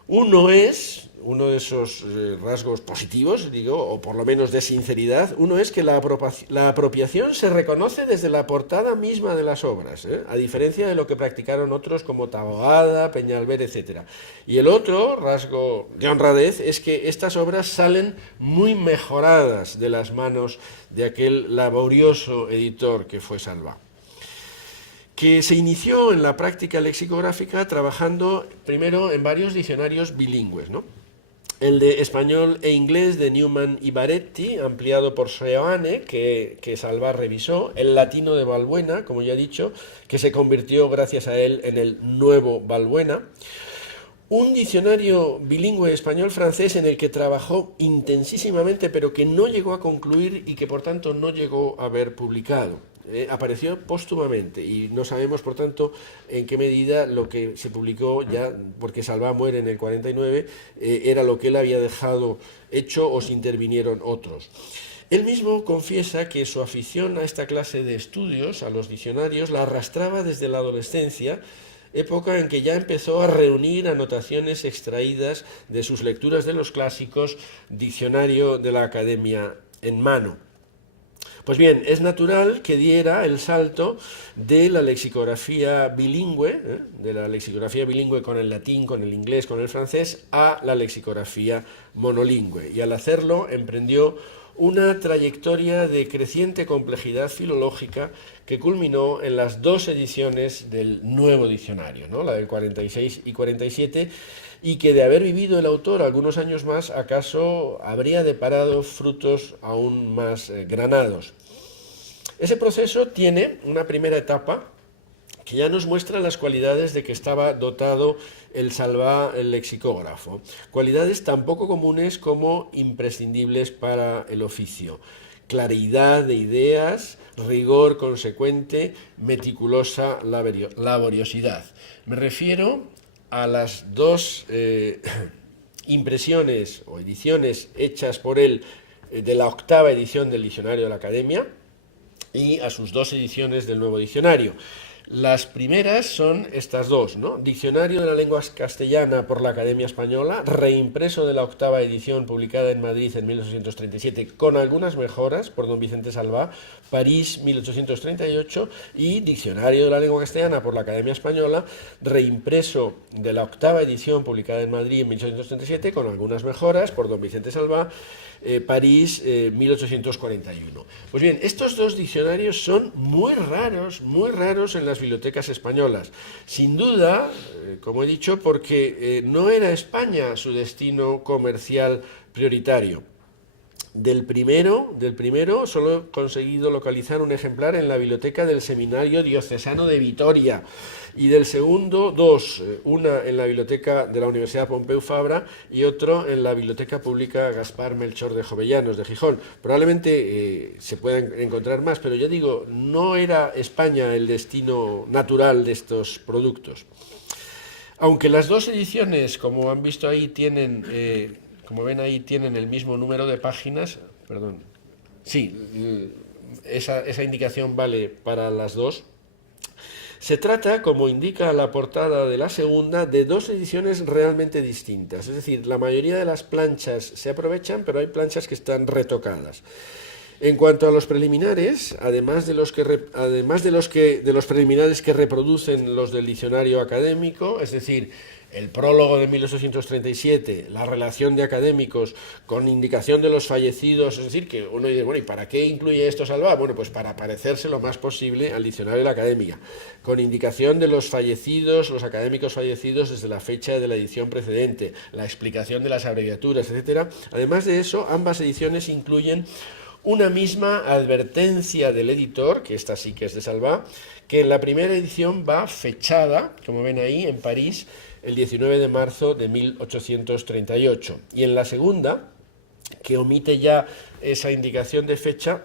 Uno de esos rasgos positivos, digo, o por lo menos de sinceridad, uno es que la apropiación se reconoce desde la portada misma de las obras, a diferencia de lo que practicaron otros como Taboada, Peñalver, etc. Y el otro rasgo de honradez es que estas obras salen muy mejoradas de las manos de aquel laborioso editor que fue Salvá. que se inició en la práctica lexicográfica trabajando primero en varios diccionarios bilingües, ¿no? El de español e inglés de Newman y Baretti, ampliado por Seoane, que Salvá revisó, el latino de Balbuena, como ya he dicho, que se convirtió gracias a él en el nuevo Balbuena, un diccionario bilingüe español-francés en el que trabajó intensísimamente, pero que no llegó a concluir y que por tanto no llegó a ver publicado. Apareció póstumamente y no sabemos, por tanto, en qué medida lo que se publicó ya, porque Salvá muere en el 49, era lo que él había dejado hecho o si intervinieron otros. Él mismo confiesa que su afición a esta clase de estudios, a los diccionarios, la arrastraba desde la adolescencia, época en que ya empezó a reunir anotaciones extraídas de sus lecturas de los clásicos, diccionario de la Academia en mano. Pues bien, es natural que diera el salto de la lexicografía bilingüe, con el latín, con el inglés, con el francés, a la lexicografía monolingüe. Y al hacerlo emprendió una trayectoria de creciente complejidad filológica que culminó en las dos ediciones del nuevo diccionario, ¿no? La del 46 y 47, y que de haber vivido el autor algunos años más, acaso habría deparado frutos aún más granados. Ese proceso tiene una primera etapa que ya nos muestra las cualidades de que estaba dotado el Salvá, el lexicógrafo. Cualidades tan poco comunes como imprescindibles para el oficio. Claridad de ideas, rigor consecuente, meticulosa laboriosidad. Me refiero a las dos impresiones o ediciones hechas por él de la octava edición del Diccionario de la Academia y a sus dos ediciones del Nuevo Diccionario. Las primeras son estas dos, ¿no? Diccionario de la lengua castellana por la Academia Española, reimpreso de la octava edición publicada en Madrid en 1837, con algunas mejoras por don Vicente Salvá, París 1838, y Diccionario de la lengua castellana por la Academia Española, reimpreso de la octava edición publicada en Madrid en 1837, con algunas mejoras por don Vicente Salvá, París 1841. Pues bien, estos dos diccionarios son muy raros en las bibliotecas españolas. Sin duda, como he dicho, porque no era España su destino comercial prioritario. Del primero solo he conseguido localizar un ejemplar en la biblioteca del Seminario Diocesano de Vitoria, y del segundo dos, una en la biblioteca de la Universidad Pompeu Fabra y otro en la Biblioteca Pública Gaspar Melchor de Jovellanos de Gijón. Probablemente se puedan encontrar más, pero ya digo, no era España el destino natural de estos productos. Aunque las dos ediciones, como han visto ahí, tienen... como ven ahí, tienen el mismo número de páginas. Perdón. Sí, esa indicación vale para las dos. Se trata, como indica la portada de la segunda, de dos ediciones realmente distintas. Es decir, la mayoría de las planchas se aprovechan, pero hay planchas que están retocadas. En cuanto a los preliminares, además de los preliminares que reproducen los del diccionario académico, es decir, el prólogo de 1837, la relación de académicos con indicación de los fallecidos, es decir, que uno dice, bueno, ¿y para qué incluye esto Salvá? Bueno, pues para parecerse lo más posible al diccionario de la Academia, con indicación de los fallecidos, los académicos fallecidos desde la fecha de la edición precedente, la explicación de las abreviaturas, etcétera. Además de eso, ambas ediciones incluyen una misma advertencia del editor, que esta sí que es de Salvá, que en la primera edición va fechada, como ven ahí, en París, el 19 de marzo de 1838. Y en la segunda, que omite ya esa indicación de fecha,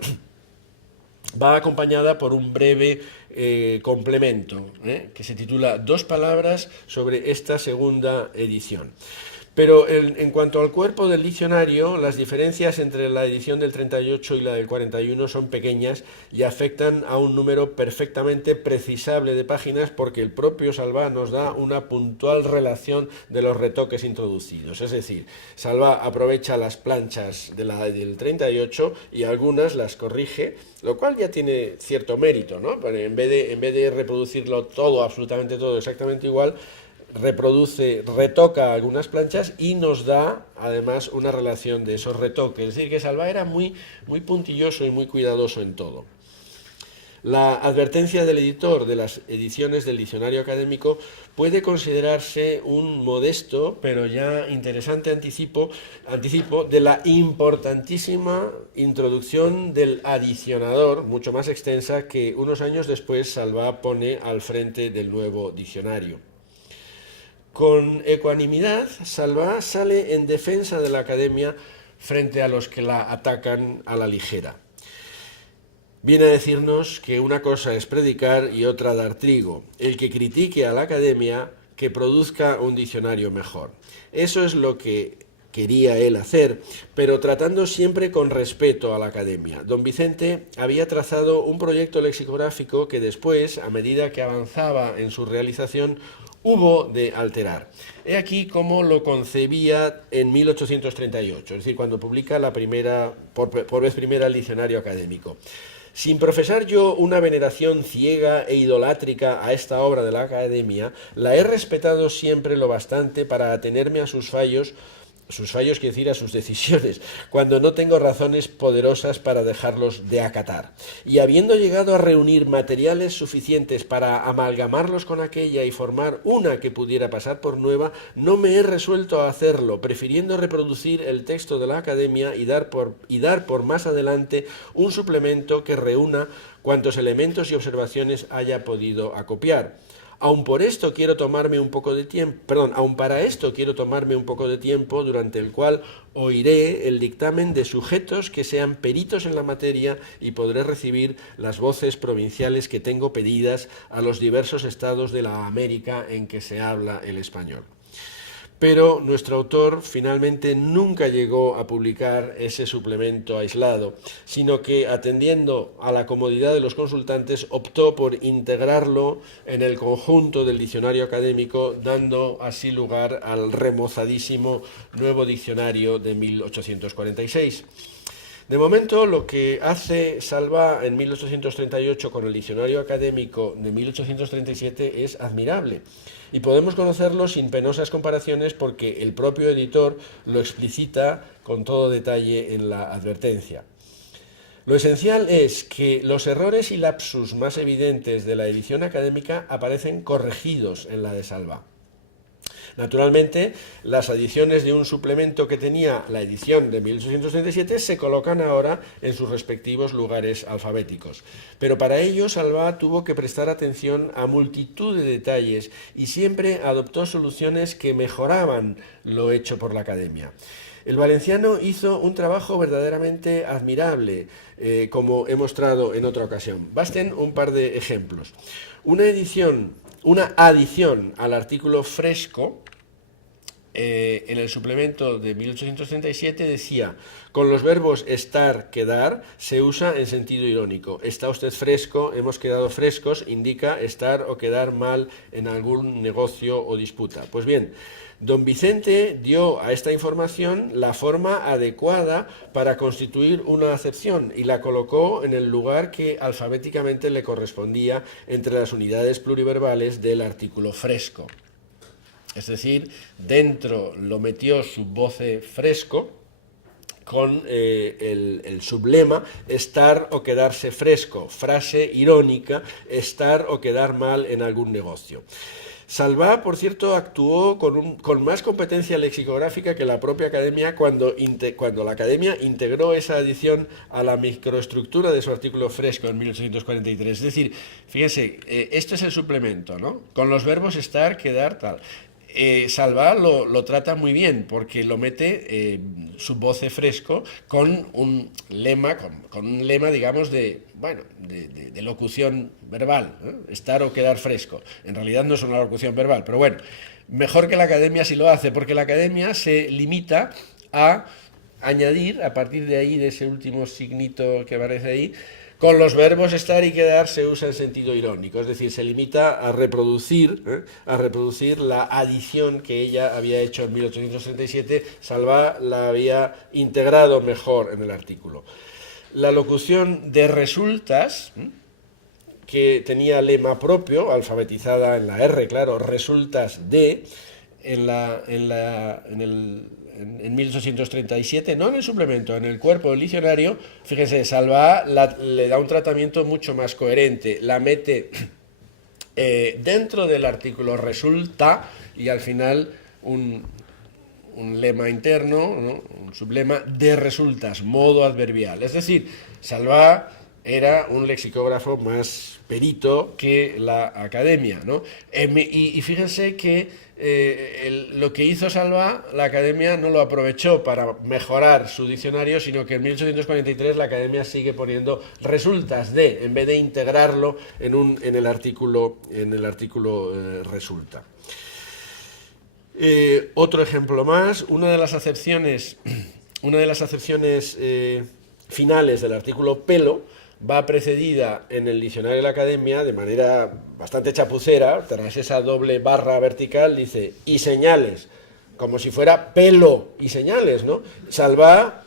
va acompañada por un breve complemento, que se titula Dos palabras sobre esta segunda edición. Pero en cuanto al cuerpo del diccionario, las diferencias entre la edición del 38 y la del 41 son pequeñas y afectan a un número perfectamente precisable de páginas, porque el propio Salvá nos da una puntual relación de los retoques introducidos. Es decir, Salvá aprovecha las planchas del 38 y algunas las corrige, lo cual ya tiene cierto mérito, ¿no? En vez de reproducirlo todo, absolutamente todo, exactamente igual, retoca algunas planchas y nos da además una relación de esos retoques. Es decir, que Salvá era muy puntilloso y muy cuidadoso en todo. La advertencia del editor de las ediciones del diccionario académico puede considerarse un modesto, pero ya interesante anticipo de la importantísima introducción del adicionador, mucho más extensa, que unos años después Salvá pone al frente del nuevo diccionario. Con ecuanimidad, Salvá sale en defensa de la academia frente a los que la atacan a la ligera. Viene a decirnos que una cosa es predicar y otra dar trigo. El que critique a la academia, que produzca un diccionario mejor. Eso es lo que quería él hacer, pero tratando siempre con respeto a la academia. Don Vicente había trazado un proyecto lexicográfico que después, a medida que avanzaba en su realización, hubo de alterar. He aquí cómo lo concebía en 1838, es decir, cuando publica por vez primera el diccionario académico. Sin profesar yo una veneración ciega e idolátrica a esta obra de la academia, la he respetado siempre lo bastante para atenerme a sus fallos quiere decir a sus decisiones, cuando no tengo razones poderosas para dejarlos de acatar. Y habiendo llegado a reunir materiales suficientes para amalgamarlos con aquella y formar una que pudiera pasar por nueva, no me he resuelto a hacerlo, prefiriendo reproducir el texto de la academia y dar por más adelante un suplemento que reúna cuantos elementos y observaciones haya podido acopiar. Aun para esto quiero tomarme un poco de tiempo durante el cual oiré el dictamen de sujetos que sean peritos en la materia y podré recibir las voces provinciales que tengo pedidas a los diversos estados de la América en que se habla el español. Pero nuestro autor finalmente nunca llegó a publicar ese suplemento aislado, sino que, atendiendo a la comodidad de los consultantes, optó por integrarlo en el conjunto del diccionario académico, dando así lugar al remozadísimo nuevo diccionario de 1846. De momento, lo que hace Salvá en 1838 con el diccionario académico de 1837 es admirable. Y podemos conocerlo sin penosas comparaciones porque el propio editor lo explicita con todo detalle en la advertencia. Lo esencial es que los errores y lapsus más evidentes de la edición académica aparecen corregidos en la de Salvá. Naturalmente, las adiciones de un suplemento que tenía la edición de 1837 se colocan ahora en sus respectivos lugares alfabéticos. Pero para ello Salvá tuvo que prestar atención a multitud de detalles y siempre adoptó soluciones que mejoraban lo hecho por la academia. El valenciano hizo un trabajo verdaderamente admirable, como he mostrado en otra ocasión. Basten un par de ejemplos. Una adición al artículo fresco en el suplemento de 1837 decía: con los verbos estar, quedar, se usa en sentido irónico. Está usted fresco, hemos quedado frescos, indica estar o quedar mal en algún negocio o disputa. Pues bien, don Vicente dio a esta información la forma adecuada para constituir una acepción y la colocó en el lugar que alfabéticamente le correspondía entre las unidades pluriverbales del artículo fresco. Es decir, dentro lo metió sub voce fresco con el sublema estar o quedarse fresco, frase irónica, estar o quedar mal en algún negocio. Salvá, por cierto, actuó con más competencia lexicográfica que la propia academia cuando la academia integró esa adición a la microestructura de su artículo fresco en 1843. Es decir, fíjense, esto es el suplemento, ¿no? Con los verbos estar, quedar, tal. Salvá lo trata muy bien porque lo mete sub voce fresco con un lema, digamos, de locución verbal, ¿eh? Estar o quedar fresco. En realidad no es una locución verbal, pero bueno, mejor que la academia si lo hace, porque la academia se limita a añadir, a partir de ahí, de ese último signito que aparece ahí, con los verbos estar y quedar se usa en sentido irónico, es decir, se limita a reproducir la adición que ella había hecho en 1837, Salvá la había integrado mejor en el artículo. La locución de resultas, que tenía lema propio, alfabetizada en la R, claro, resultas de, en en 1837, no en el suplemento, en el cuerpo del diccionario, fíjense, Salvá le da un tratamiento mucho más coherente, la mete dentro del artículo resulta y al final un lema interno, ¿no? Un sublema de resultas, modo adverbial. Es decir, Salvá era un lexicógrafo más perito que la academia, ¿no? Y fíjense que lo que hizo Salvá, la academia no lo aprovechó para mejorar su diccionario, sino que en 1843 la academia sigue poniendo resultas de, en vez de integrarlo en el artículo resulta. Otro ejemplo más, una de las acepciones finales del artículo pelo va precedida en el diccionario de la academia de manera bastante chapucera, tras esa doble barra vertical dice y señales, como si fuera pelo y señales, ¿no? Salvá,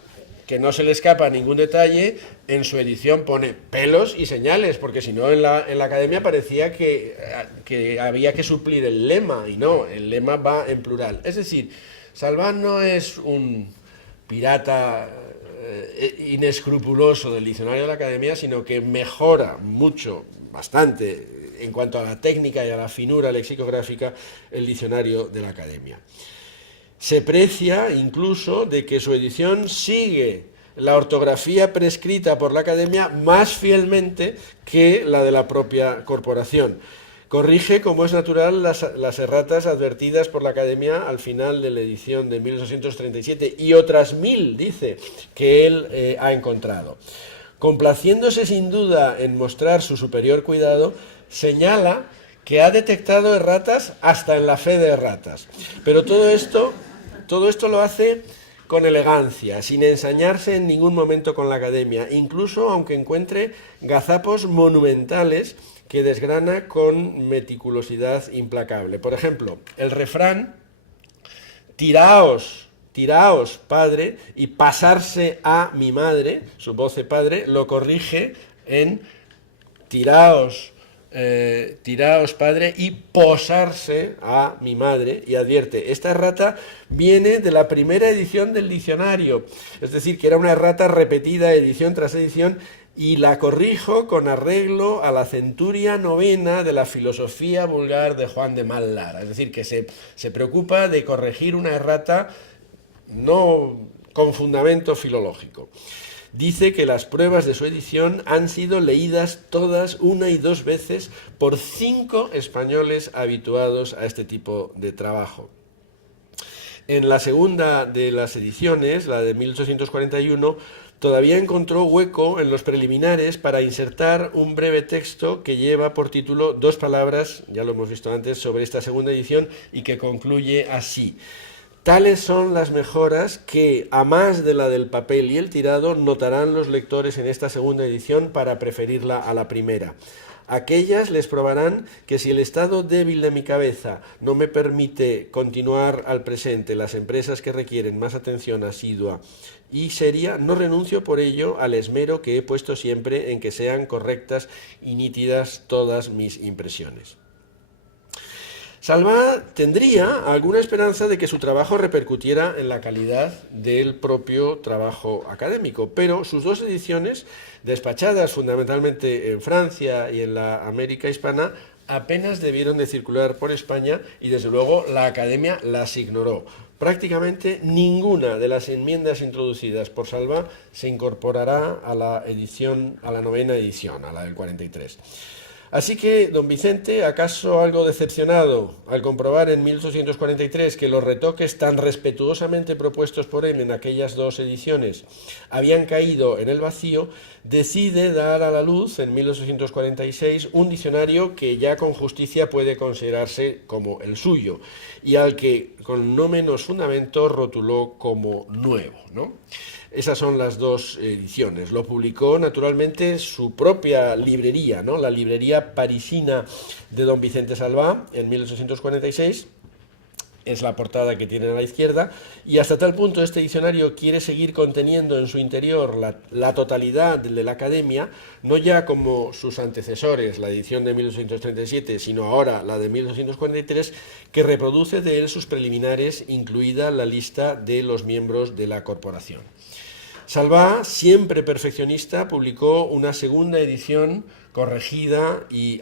que no se le escapa ningún detalle, en su edición pone pelos y señales, porque si no en la academia parecía que había que suplir el lema, y no, el lema va en plural. Es decir, Salvá no es un pirata inescrupuloso del diccionario de la academia, sino que mejora mucho, bastante, en cuanto a la técnica y a la finura lexicográfica, el diccionario de la academia. Se precia incluso de que su edición sigue la ortografía prescrita por la academia más fielmente que la de la propia corporación. Corrige, como es natural, las erratas advertidas por la academia al final de la edición de 1837 y otras 1000, dice, que él ha encontrado. Complaciéndose sin duda en mostrar su superior cuidado, señala que ha detectado erratas hasta en la fe de erratas. Pero todo esto lo hace con elegancia, sin ensañarse en ningún momento con la academia, incluso aunque encuentre gazapos monumentales que desgrana con meticulosidad implacable. Por ejemplo, el refrán tiraos, padre, y pasarse a mi madre, su voce padre, lo corrige en tiraos, padre, y posarse a mi madre, y advierte, esta errata viene de la primera edición del diccionario, es decir, que era una errata repetida edición tras edición, y la corrijo con arreglo a la centuria novena de la filosofía vulgar de Juan de Mallara. Es decir, que se preocupa de corregir una errata no con fundamento filológico. Dice que las pruebas de su edición han sido leídas todas 1 y 2 veces por 5 españoles habituados a este tipo de trabajo. En la segunda de las ediciones, la de 1841, todavía encontró hueco en los preliminares para insertar un breve texto que lleva por título 2 palabras, ya lo hemos visto antes, sobre esta segunda edición y que concluye así. Tales son las mejoras que, a más de la del papel y el tirado, notarán los lectores en esta segunda edición para preferirla a la primera. Aquellas les probarán que si el estado débil de mi cabeza no me permite continuar al presente las empresas que requieren más atención asidua y seria, no renuncio por ello al esmero que he puesto siempre en que sean correctas y nítidas todas mis impresiones. Salvá tendría alguna esperanza de que su trabajo repercutiera en la calidad del propio trabajo académico, pero sus 2 ediciones, despachadas fundamentalmente en Francia y en la América hispana, apenas debieron de circular por España y desde luego la academia las ignoró. Prácticamente ninguna de las enmiendas introducidas por Salvá se incorporará a la novena edición, a la del 43. Así que, don Vicente, acaso algo decepcionado al comprobar en 1843 que los retoques tan respetuosamente propuestos por él en aquellas 2 ediciones habían caído en el vacío, decide dar a la luz en 1846 un diccionario que ya con justicia puede considerarse como el suyo y al que, con no menos fundamento, rotuló como nuevo, ¿no? Esas son las 2 ediciones. Lo publicó, naturalmente, su propia librería, ¿no? La librería parisina de don Vicente Salvá, en 1846, es la portada que tienen a la izquierda, y hasta tal punto este diccionario quiere seguir conteniendo en su interior la totalidad de la Academia, no ya como sus antecesores, la edición de 1837, sino ahora la de 1843, que reproduce de él sus preliminares, incluida la lista de los miembros de la corporación. Salvá, siempre perfeccionista, publicó una segunda edición corregida y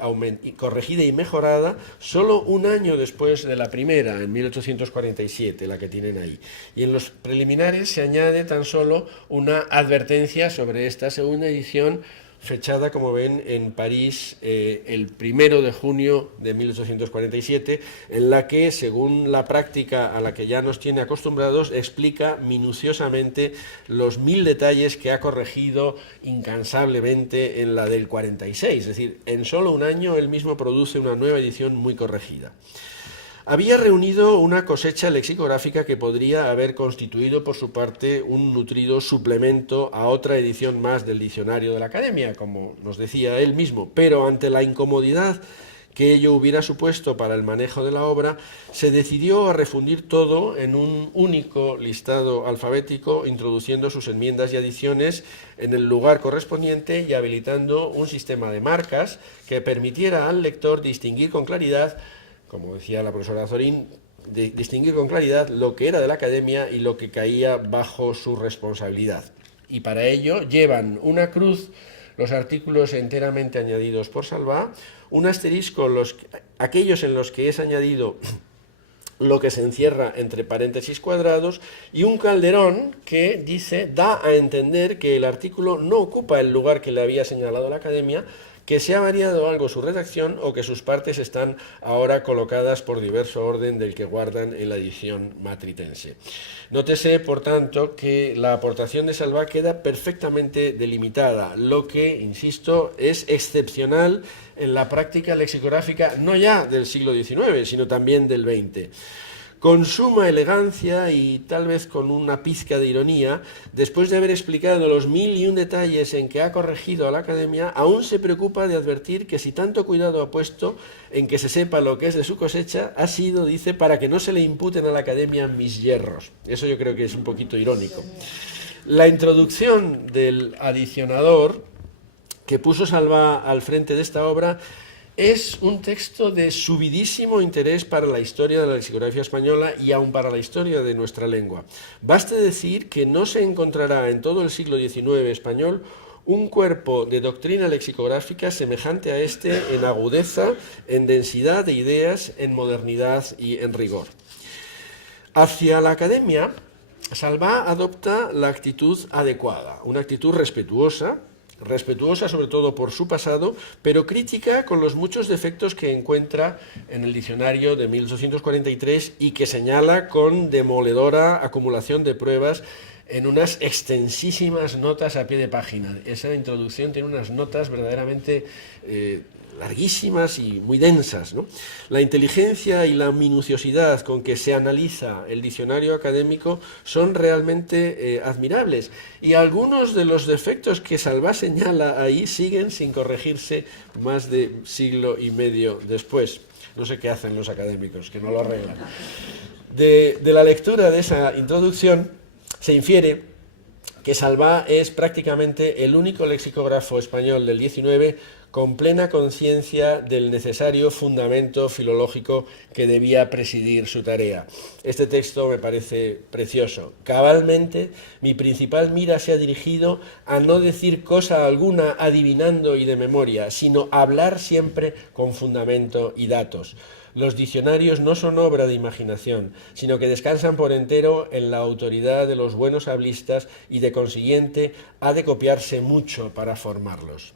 mejorada solo un año después de la primera, en 1847, la que tienen ahí. Y en los preliminares se añade tan solo una advertencia sobre esta segunda edición, fechada, como ven, en París el 1 de junio de 1847, en la que, según la práctica a la que ya nos tiene acostumbrados, explica minuciosamente los 1000 detalles que ha corregido incansablemente en la del 46, es decir, en solo un año él mismo produce una nueva edición muy corregida. Había reunido una cosecha lexicográfica que podría haber constituido por su parte un nutrido suplemento a otra edición más del diccionario de la Academia, como nos decía él mismo, pero ante la incomodidad que ello hubiera supuesto para el manejo de la obra, se decidió a refundir todo en un único listado alfabético, introduciendo sus enmiendas y adiciones en el lugar correspondiente y habilitando un sistema de marcas que permitiera al lector distinguir con claridad, como decía la profesora Azorín, distinguir con claridad lo que era de la Academia y lo que caía bajo su responsabilidad. Y para ello llevan una cruz los artículos enteramente añadidos por Salvá, un asterisco aquellos en los que es añadido lo que se encierra entre paréntesis cuadrados, y un calderón que da a entender que el artículo no ocupa el lugar que le había señalado la Academia, que se ha variado algo su redacción o que sus partes están ahora colocadas por diverso orden del que guardan en la edición matritense. Nótese, por tanto, que la aportación de Salvá queda perfectamente delimitada, lo que, insisto, es excepcional en la práctica lexicográfica no ya del siglo XIX, sino también del XX. Con suma elegancia y tal vez con una pizca de ironía, después de haber explicado los 1001 detalles en que ha corregido a la Academia, aún se preocupa de advertir que si tanto cuidado ha puesto en que se sepa lo que es de su cosecha, ha sido, dice, para que no se le imputen a la Academia mis yerros. Eso yo creo que es un poquito irónico. La introducción del adicionador que puso Salvá al frente de esta obra es un texto de subidísimo interés para la historia de la lexicografía española y aun para la historia de nuestra lengua. Baste decir que no se encontrará en todo el siglo XIX español un cuerpo de doctrina lexicográfica semejante a este en agudeza, en densidad de ideas, en modernidad y en rigor. Hacia la Academia, Salvá adopta la actitud adecuada, una actitud respetuosa sobre todo por su pasado, pero crítica con los muchos defectos que encuentra en el diccionario de 1843 y que señala con demoledora acumulación de pruebas en unas extensísimas notas a pie de página. Esa introducción tiene unas notas verdaderamente larguísimas y muy densas, ¿no? La inteligencia y la minuciosidad con que se analiza el diccionario académico son realmente admirables, y algunos de los defectos que Salvá señala ahí siguen sin corregirse más de siglo y medio después. No sé qué hacen los académicos, que no lo arreglan. De la lectura de esa introducción se infiere que Salvá es prácticamente el único lexicógrafo español del XIX con plena conciencia del necesario fundamento filológico que debía presidir su tarea. Este texto me parece precioso. Cabalmente, mi principal mira se ha dirigido a no decir cosa alguna adivinando y de memoria, sino hablar siempre con fundamento y datos. Los diccionarios no son obra de imaginación, sino que descansan por entero en la autoridad de los buenos hablistas y, de consiguiente, ha de copiarse mucho para formarlos.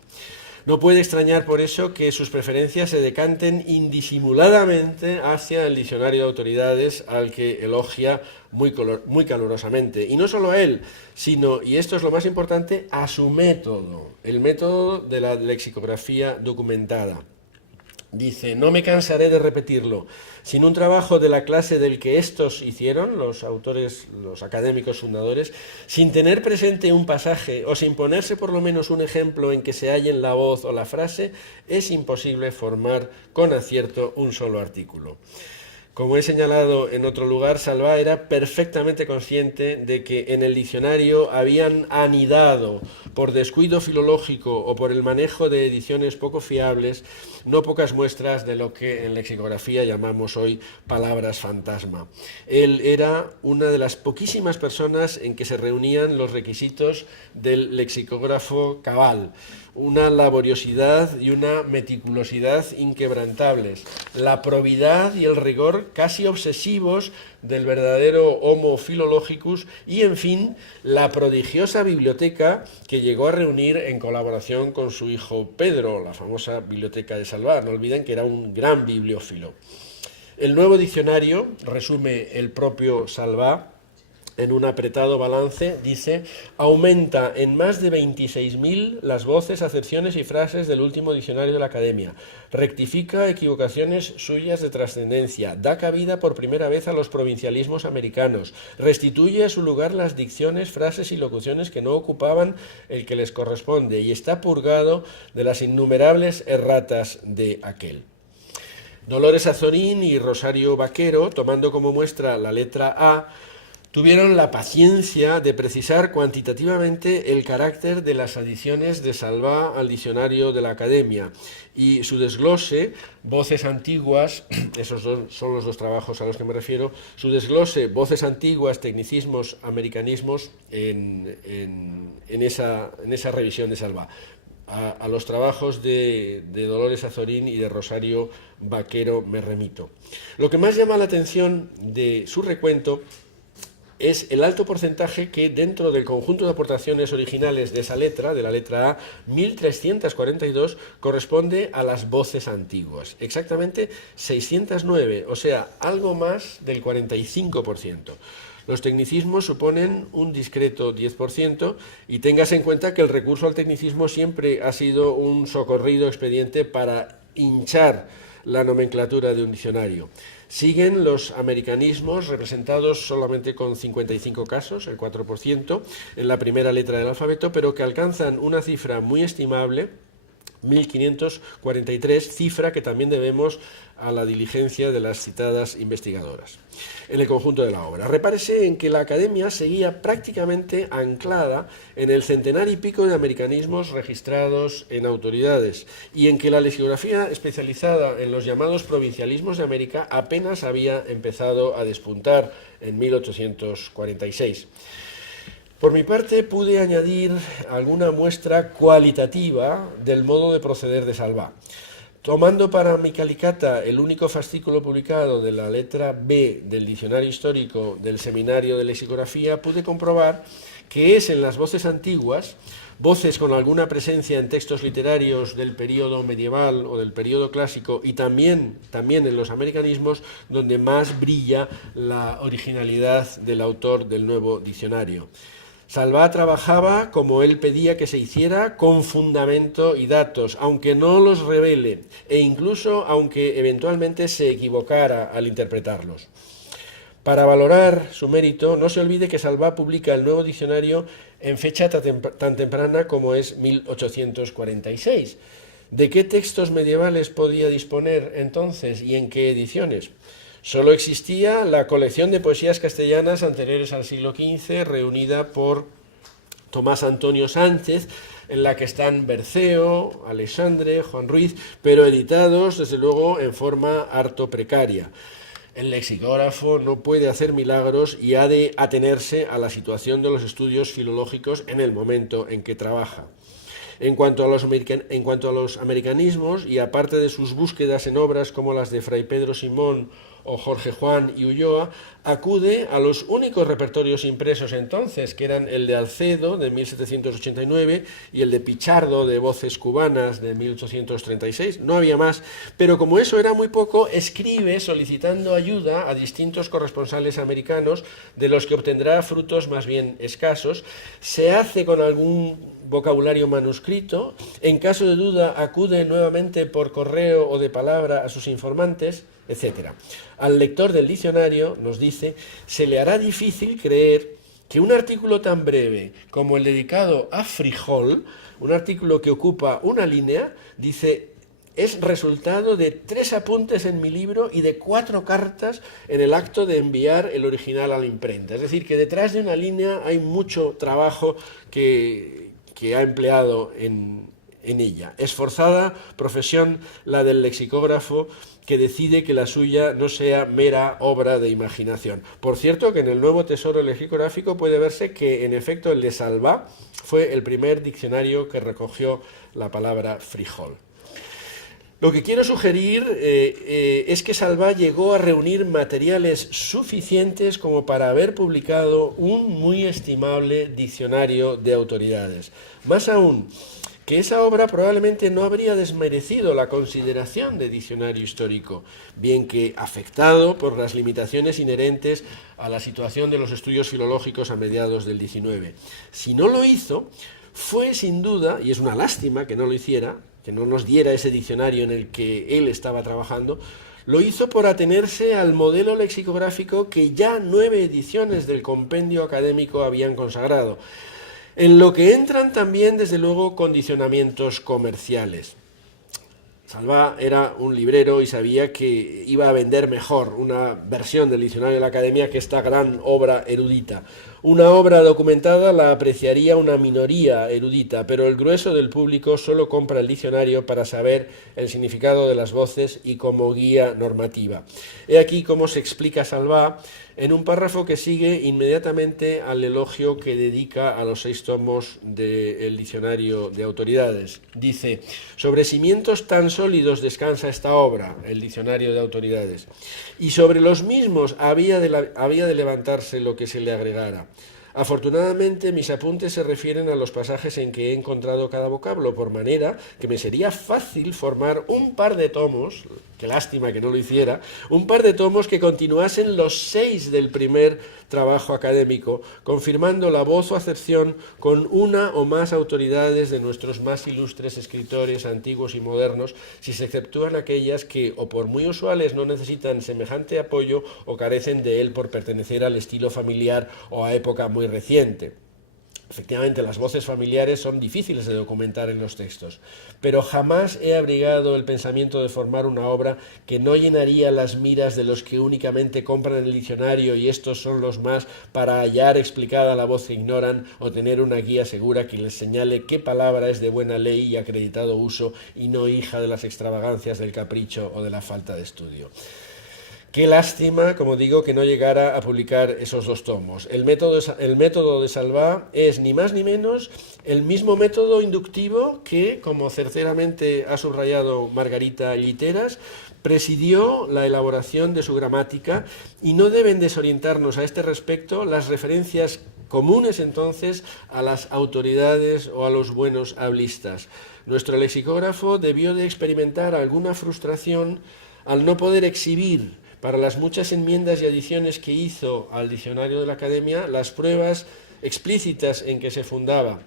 No puede extrañar por eso que sus preferencias se decanten indisimuladamente hacia el diccionario de autoridades, al que elogia muy calurosamente. Y no solo a él, sino, y esto es lo más importante, a su método, el método de la lexicografía documentada. Dice: no me cansaré de repetirlo, sin un trabajo de la clase del que estos hicieron, los autores, los académicos fundadores, sin tener presente un pasaje o sin ponerse por lo menos un ejemplo en que se hallen la voz o la frase, es imposible formar con acierto un solo artículo. Como he señalado en otro lugar, Salvá era perfectamente consciente de que en el diccionario habían anidado, por descuido filológico o por el manejo de ediciones poco fiables, no pocas muestras de lo que en lexicografía llamamos hoy palabras fantasma. Él era una de las poquísimas personas en que se reunían los requisitos del lexicógrafo cabal, una laboriosidad y una meticulosidad inquebrantables, la probidad y el rigor casi obsesivos del verdadero Homo Philologicus y, en fin, la prodigiosa biblioteca que llegó a reunir en colaboración con su hijo Pedro, la famosa biblioteca de Salvá. No olviden que era un gran bibliófilo. El nuevo diccionario, resume el propio Salvá, en un apretado balance, dice: aumenta en más de 26.000 las voces, acepciones y frases del último diccionario de la Academia, rectifica equivocaciones suyas de trascendencia, da cabida por primera vez a los provincialismos americanos, restituye a su lugar las dicciones, frases y locuciones que no ocupaban el que les corresponde y está purgado de las innumerables erratas de aquel. Dolores Azorín y Rosario Vaquero, tomando como muestra la letra A, tuvieron la paciencia de precisar cuantitativamente el carácter de las adiciones de Salvá al diccionario de la Academia y su desglose, voces antiguas, esos son los dos trabajos a los que me refiero, su desglose, voces antiguas, tecnicismos, americanismos en esa revisión de Salvá. A los trabajos de Dolores Azorín y de Rosario Vaquero me remito. Lo que más llama la atención de su recuento es el alto porcentaje que dentro del conjunto de aportaciones originales de esa letra, de la letra A, 1.342, corresponde a las voces antiguas. Exactamente 609, o sea, algo más del 45%. Los tecnicismos suponen un discreto 10% y téngase en cuenta que el recurso al tecnicismo siempre ha sido un socorrido expediente para hinchar la nomenclatura de un diccionario. Siguen los americanismos, representados solamente con 55 casos, el 4%, en la primera letra del alfabeto, pero que alcanzan una cifra muy estimable, 1.543, cifra que también debemos a la diligencia de las citadas investigadoras. En el conjunto de la obra, repárese en que la Academia seguía prácticamente anclada en el centenar y pico de americanismos registrados en autoridades y en que la lexicografía especializada en los llamados provincialismos de América apenas había empezado a despuntar en 1846. Por mi parte, pude añadir alguna muestra cualitativa del modo de proceder de Salvá. Tomando para mi calicata el único fascículo publicado de la letra B del Diccionario Histórico del Seminario de Lexicografía, pude comprobar que es en las voces antiguas, voces con alguna presencia en textos literarios del período medieval o del período clásico y también en los americanismos, donde más brilla la originalidad del autor del nuevo diccionario. Salvá trabajaba como él pedía que se hiciera, con fundamento y datos, aunque no los revele e incluso aunque eventualmente se equivocara al interpretarlos. Para valorar su mérito, no se olvide que Salvá publica el nuevo diccionario en fecha tan temprana como es 1846. ¿De qué textos medievales podía disponer entonces y en qué ediciones? Solo existía la colección de poesías castellanas anteriores al siglo XV, reunida por Tomás Antonio Sánchez, en la que están Berceo, Alexandre, Juan Ruiz, pero editados, desde luego, en forma harto precaria. El lexicógrafo no puede hacer milagros y ha de atenerse a la situación de los estudios filológicos en el momento en que trabaja. En cuanto a los americanismos, y aparte de sus búsquedas en obras como las de Fray Pedro Simón o Jorge Juan y Ulloa, acude a los únicos repertorios impresos entonces, que eran el de Alcedo, de 1789, y el de Pichardo, de Voces Cubanas, de 1836. No había más, pero como eso era muy poco, escribe solicitando ayuda a distintos corresponsales americanos, de los que obtendrá frutos más bien escasos. Se hace con algún vocabulario manuscrito, en caso de duda acude nuevamente por correo o de palabra a sus informantes, etc. Al lector del diccionario, nos dice, se le hará difícil creer que un artículo tan breve como el dedicado a frijol, un artículo que ocupa una línea, dice, es resultado de 3 apuntes en mi libro y de 4 cartas en el acto de enviar el original a la imprenta. Es decir, que detrás de una línea hay mucho trabajo que ha empleado en ella. Esforzada profesión la del lexicógrafo, que decide que la suya no sea mera obra de imaginación. Por cierto, que en el nuevo tesoro lexicográfico puede verse que, en efecto, el de Salvá fue el primer diccionario que recogió la palabra frijol. Lo que quiero sugerir es que Salvá llegó a reunir materiales suficientes como para haber publicado un muy estimable diccionario de autoridades. Más aún, que esa obra probablemente no habría desmerecido la consideración de diccionario histórico, bien que afectado por las limitaciones inherentes a la situación de los estudios filológicos a mediados del XIX. Si no lo hizo, fue sin duda, y es una lástima que no lo hiciera, que no nos diera ese diccionario en el que él estaba trabajando, lo hizo por atenerse al modelo lexicográfico que ya 9 ediciones del compendio académico habían consagrado, en lo que entran también, desde luego, condicionamientos comerciales. Salvá era un librero y sabía que iba a vender mejor una versión del diccionario de la Academia que esta gran obra erudita. Una obra documentada la apreciaría una minoría erudita, pero el grueso del público solo compra el diccionario para saber el significado de las voces y como guía normativa. He aquí cómo se explica Salvá en un párrafo que sigue inmediatamente al elogio que dedica a los 6 tomos del diccionario de autoridades. Dice: sobre cimientos tan sólidos descansa esta obra, el diccionario de autoridades, y sobre los mismos había de levantarse lo que se le agregara. Afortunadamente, mis apuntes se refieren a los pasajes en que he encontrado cada vocablo, por manera que me sería fácil formar un par de tomos, qué lástima que no lo hiciera, un par de tomos que continuasen los 6 del primer trabajo académico, confirmando la voz o acepción con una o más autoridades de nuestros más ilustres escritores antiguos y modernos, si se exceptúan aquellas que, o por muy usuales, no necesitan semejante apoyo o carecen de él por pertenecer al estilo familiar o a época muy reciente. Efectivamente, las voces familiares son difíciles de documentar en los textos, pero jamás he abrigado el pensamiento de formar una obra que no llenaría las miras de los que únicamente compran el diccionario y estos son los más para hallar explicada la voz que ignoran o tener una guía segura que les señale qué palabra es de buena ley y acreditado uso y no hija de las extravagancias del capricho o de la falta de estudio. Qué lástima, como digo, que no llegara a publicar esos 2 tomos. El método de Salvá es ni más ni menos el mismo método inductivo que, como certeramente ha subrayado Margarita Lliteras, presidió la elaboración de su gramática, y no deben desorientarnos a este respecto las referencias comunes entonces a las autoridades o a los buenos hablistas. Nuestro lexicógrafo debió de experimentar alguna frustración al no poder exhibir, para las muchas enmiendas y adiciones que hizo al diccionario de la Academia, las pruebas explícitas en que se fundaba.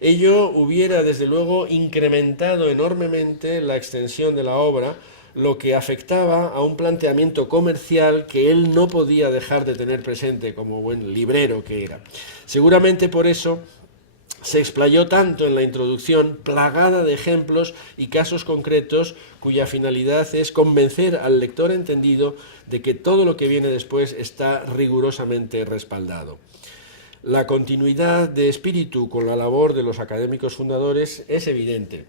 Ello hubiera, desde luego, incrementado enormemente la extensión de la obra, lo que afectaba a un planteamiento comercial que él no podía dejar de tener presente como buen librero que era. Seguramente por eso se explayó tanto en la introducción, plagada de ejemplos y casos concretos, cuya finalidad es convencer al lector entendido de que todo lo que viene después está rigurosamente respaldado. La continuidad de espíritu con la labor de los académicos fundadores es evidente,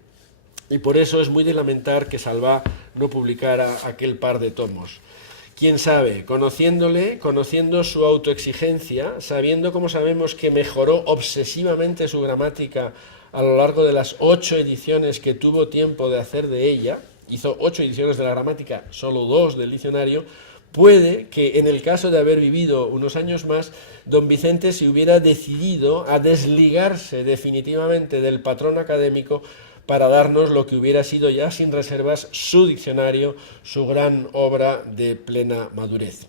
y por eso es muy de lamentar que Salvá no publicara aquel par de tomos. Quién sabe, conociéndole, conociendo su autoexigencia, sabiendo como sabemos que mejoró obsesivamente su gramática a lo largo de las 8 ediciones que tuvo tiempo de hacer de ella, hizo 8 ediciones de la gramática, solo 2 del diccionario, puede que en el caso de haber vivido unos años más, don Vicente se hubiera decidido a desligarse definitivamente del patrón académico para darnos lo que hubiera sido ya sin reservas su diccionario, su gran obra de plena madurez.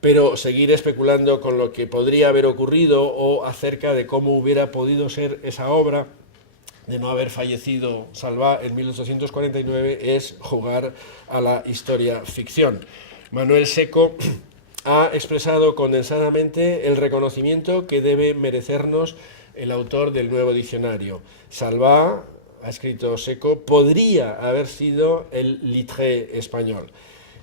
Pero seguir especulando con lo que podría haber ocurrido o acerca de cómo hubiera podido ser esa obra de no haber fallecido Salvá en 1849 es jugar a la historia ficción. Manuel Seco ha expresado condensadamente el reconocimiento que debe merecernos el autor del nuevo diccionario. Salvá ha escrito Seco, podría haber sido el Littré español.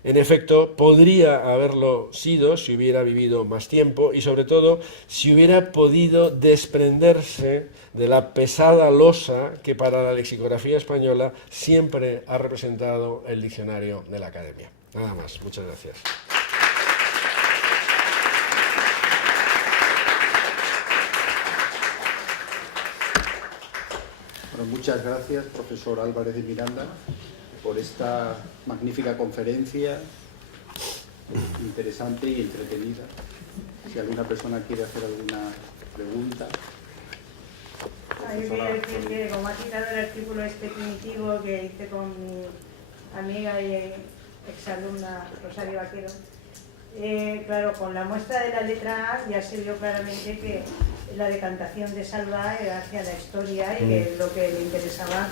En efecto, podría haberlo sido si hubiera vivido más tiempo y, sobre todo, si hubiera podido desprenderse de la pesada losa que para la lexicografía española siempre ha representado el diccionario de la Academia. Nada más. Muchas gracias. Bueno, muchas gracias, profesor Álvarez de Miranda, por esta magnífica conferencia, interesante y entretenida. Si alguna persona quiere hacer alguna pregunta. Yo quiero decir que, como ha citado el artículo primitivo que hice con mi amiga y exalumna Rosario Vaquero, claro, con la muestra de la letra A ya se vio claramente que la decantación de Salvá era hacia la historia y que lo que le interesaba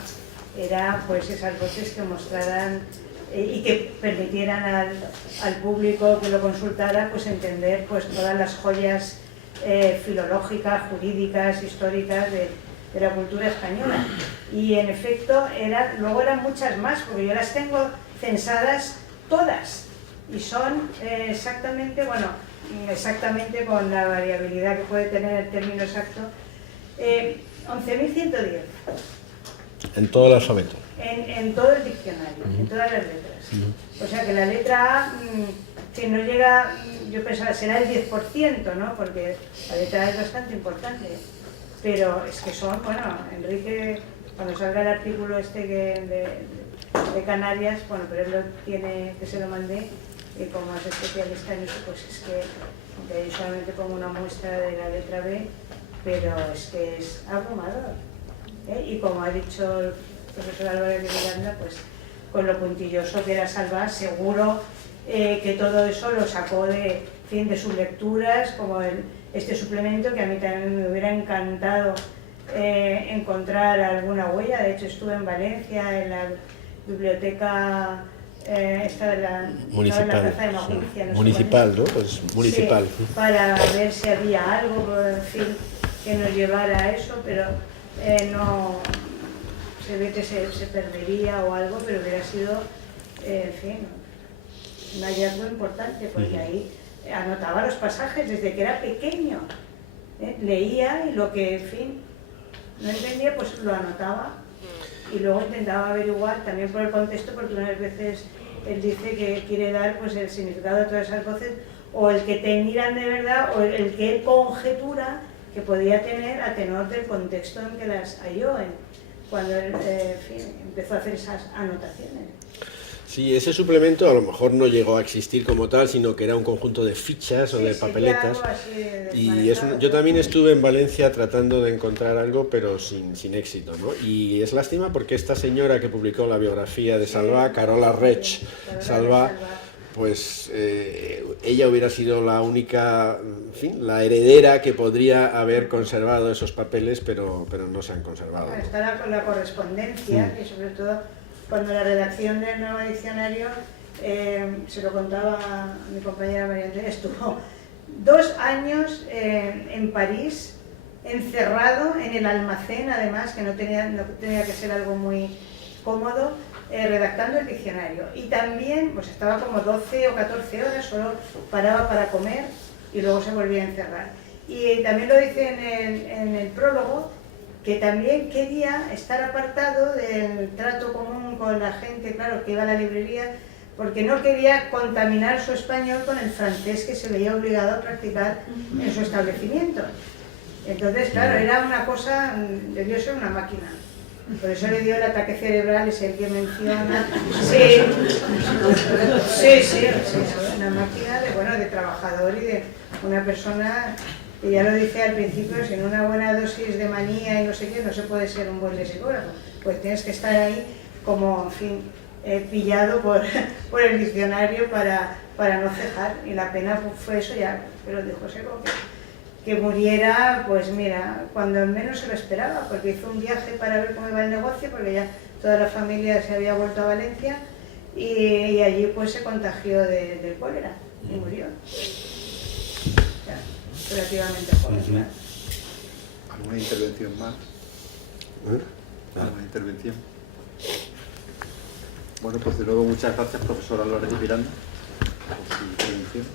era pues esas voces que mostraran y que permitieran al público que lo consultara pues entender pues todas las joyas filológicas, jurídicas, históricas de la cultura española. Y en efecto luego eran muchas más, porque yo las tengo censadas todas y son exactamente con la variabilidad que puede tener el término exacto, 11.110. En todo el alfabeto. En todo el diccionario, en todas las letras. O sea que la letra A, que no llega, yo pensaba, será el 10%, ¿no? Porque la letra A es bastante importante. Pero es que son, bueno, Enrique, cuando salga el artículo de Canarias, bueno, pero él lo tiene, que se lo mandé, y como es especialista en eso, pues es que, aunque yo solamente pongo una muestra de la letra B, pero es que es abrumador. Y como ha dicho el profesor Álvarez de Miranda, pues con lo puntilloso que era Salvá, seguro que todo eso lo sacó de sus lecturas, como este suplemento, que a mí también me hubiera encantado encontrar alguna huella. De hecho, estuve en Valencia, en la biblioteca esta de la Plaza de Maguncia, no municipal, ¿no? Pues municipal. Sí, para ver si había algo, en fin, que nos llevara a eso, pero no, se ve que se perdería o algo, pero hubiera sido, en fin, un hallazgo importante, porque ahí anotaba los pasajes desde que era pequeño, leía y lo que, en fin, no entendía, pues lo anotaba y luego intentaba averiguar también por el contexto, porque unas veces él dice que quiere dar pues el significado de todas esas voces, o el que tenían de verdad, o el que él conjetura que podía tener a tenor del contexto en que las halló, cuando él en fin, empezó a hacer esas anotaciones. Sí, ese suplemento a lo mejor no llegó a existir como tal, sino que era un conjunto de fichas o de papeletas. Y yo también estuve en Valencia tratando de encontrar algo, pero sin éxito, ¿no? Y es lástima porque esta señora que publicó la biografía de Salvá, Carola Reig Salvá, pues ella hubiera sido la única, en fin, la heredera que podría haber conservado esos papeles, pero no se han conservado. Bueno, está la correspondencia, que sobre todo cuando la redacción del nuevo diccionario, se lo contaba a mi compañera María Andrea, estuvo 2 años en París, encerrado en el almacén, además, que no tenía que ser algo muy cómodo, redactando el diccionario. Y también pues estaba como 12 o 14 horas, solo paraba para comer y luego se volvía a encerrar. Y también lo dice en el prólogo, que también quería estar apartado del trato común con la gente, claro, que iba a la librería, porque no quería contaminar su español con el francés que se veía obligado a practicar en su establecimiento. Entonces, claro, era una cosa, debió ser una máquina. Por eso le dio el ataque cerebral, es el que menciona. Sí, una máquina de trabajador y de una persona que, ya lo dije al principio, sin una buena dosis de manía y no sé qué, no se puede ser un buen lexicógrafo. Pues tienes que estar ahí como, en fin, pillado por el diccionario para no cejar. Y la pena fue eso, ya, pero dijo Seco, que muriera, pues mira, cuando menos se lo esperaba, porque hizo un viaje para ver cómo iba el negocio, porque ya toda la familia se había vuelto a Valencia, y allí pues se contagió del cólera y murió. O sea, relativamente joven. ¿Alguna intervención más? la intervención. Bueno, pues de nuevo muchas gracias, profesora Álvarez de Miranda, por su intervención.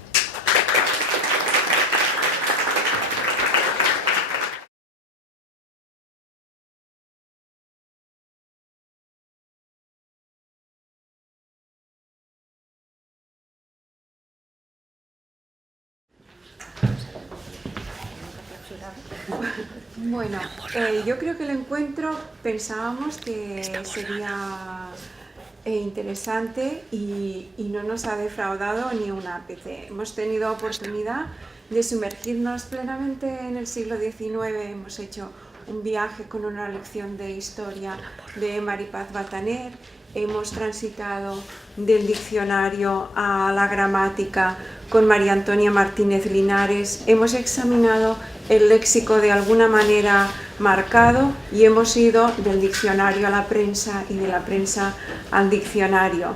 Bueno, yo creo que el encuentro pensábamos que sería interesante y no nos ha defraudado ni un ápice. Hemos tenido oportunidad de sumergirnos plenamente en el siglo XIX, hemos hecho un viaje con una lección de historia de Maripaz Bataner, hemos transitado del diccionario a la gramática con María Antonia Martínez Linares, hemos examinado el léxico de alguna manera marcado y hemos ido del diccionario a la prensa y de la prensa al diccionario.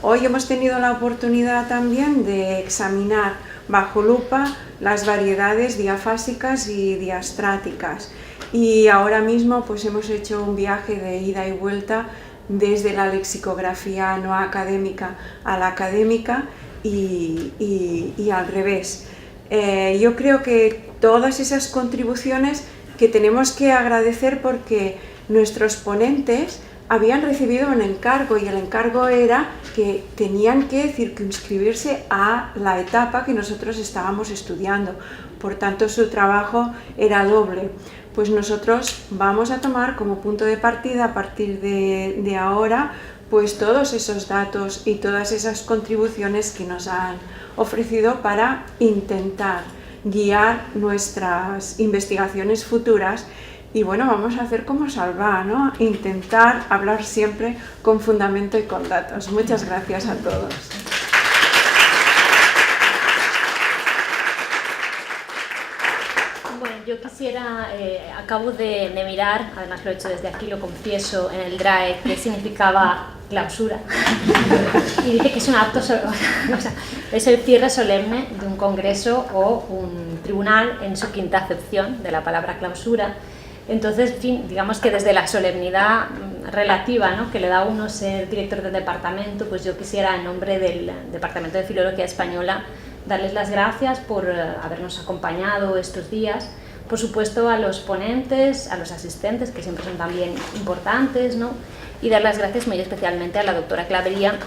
Hoy hemos tenido la oportunidad también de examinar bajo lupa las variedades diafásicas y diastráticas y ahora mismo pues hemos hecho un viaje de ida y vuelta desde la lexicografía no académica a la académica y al revés. Yo creo que todas esas contribuciones que tenemos que agradecer porque nuestros ponentes habían recibido un encargo y el encargo era que tenían que circunscribirse a la etapa que nosotros estábamos estudiando, por tanto su trabajo era doble. Pues nosotros vamos a tomar como punto de partida a partir de ahora pues todos esos datos y todas esas contribuciones que nos han ofrecido para intentar guiar nuestras investigaciones futuras y bueno, vamos a hacer como Salvá, ¿no? Intentar hablar siempre con fundamento y con datos. Muchas gracias a todos. Bueno, yo quisiera, acabo de mirar, además lo he hecho desde aquí, lo confieso, en el DRAE, qué significaba clausura. Y dije que es un acto, o sea, es el cierre solemne de un congreso o un tribunal en su quinta acepción de la palabra clausura. Entonces, en fin, digamos que desde la solemnidad relativa, ¿no?, que le da a uno ser director del departamento, pues yo quisiera, en nombre del Departamento de Filología Española, darles las gracias por habernos acompañado estos días, por supuesto a los ponentes, a los asistentes, que siempre son también importantes, ¿no?, y dar las gracias muy especialmente a la doctora Clavería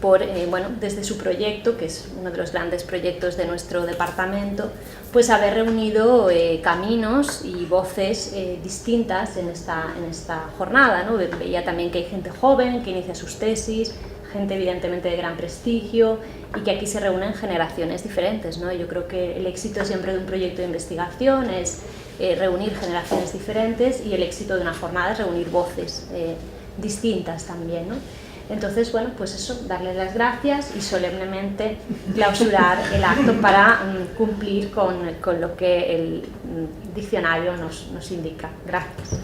por, bueno, desde su proyecto, que es uno de los grandes proyectos de nuestro departamento, pues haber reunido caminos y voces distintas en esta jornada, ¿no? Veía también que hay gente joven que inicia sus tesis, gente evidentemente de gran prestigio y que aquí se reúnen generaciones diferentes, ¿no? Yo creo que el éxito siempre de un proyecto de investigación es reunir generaciones diferentes y el éxito de una jornada es reunir voces distintas también, ¿no? Entonces, bueno, pues eso, darles las gracias y solemnemente clausurar el acto para cumplir con lo que el diccionario nos indica. Gracias.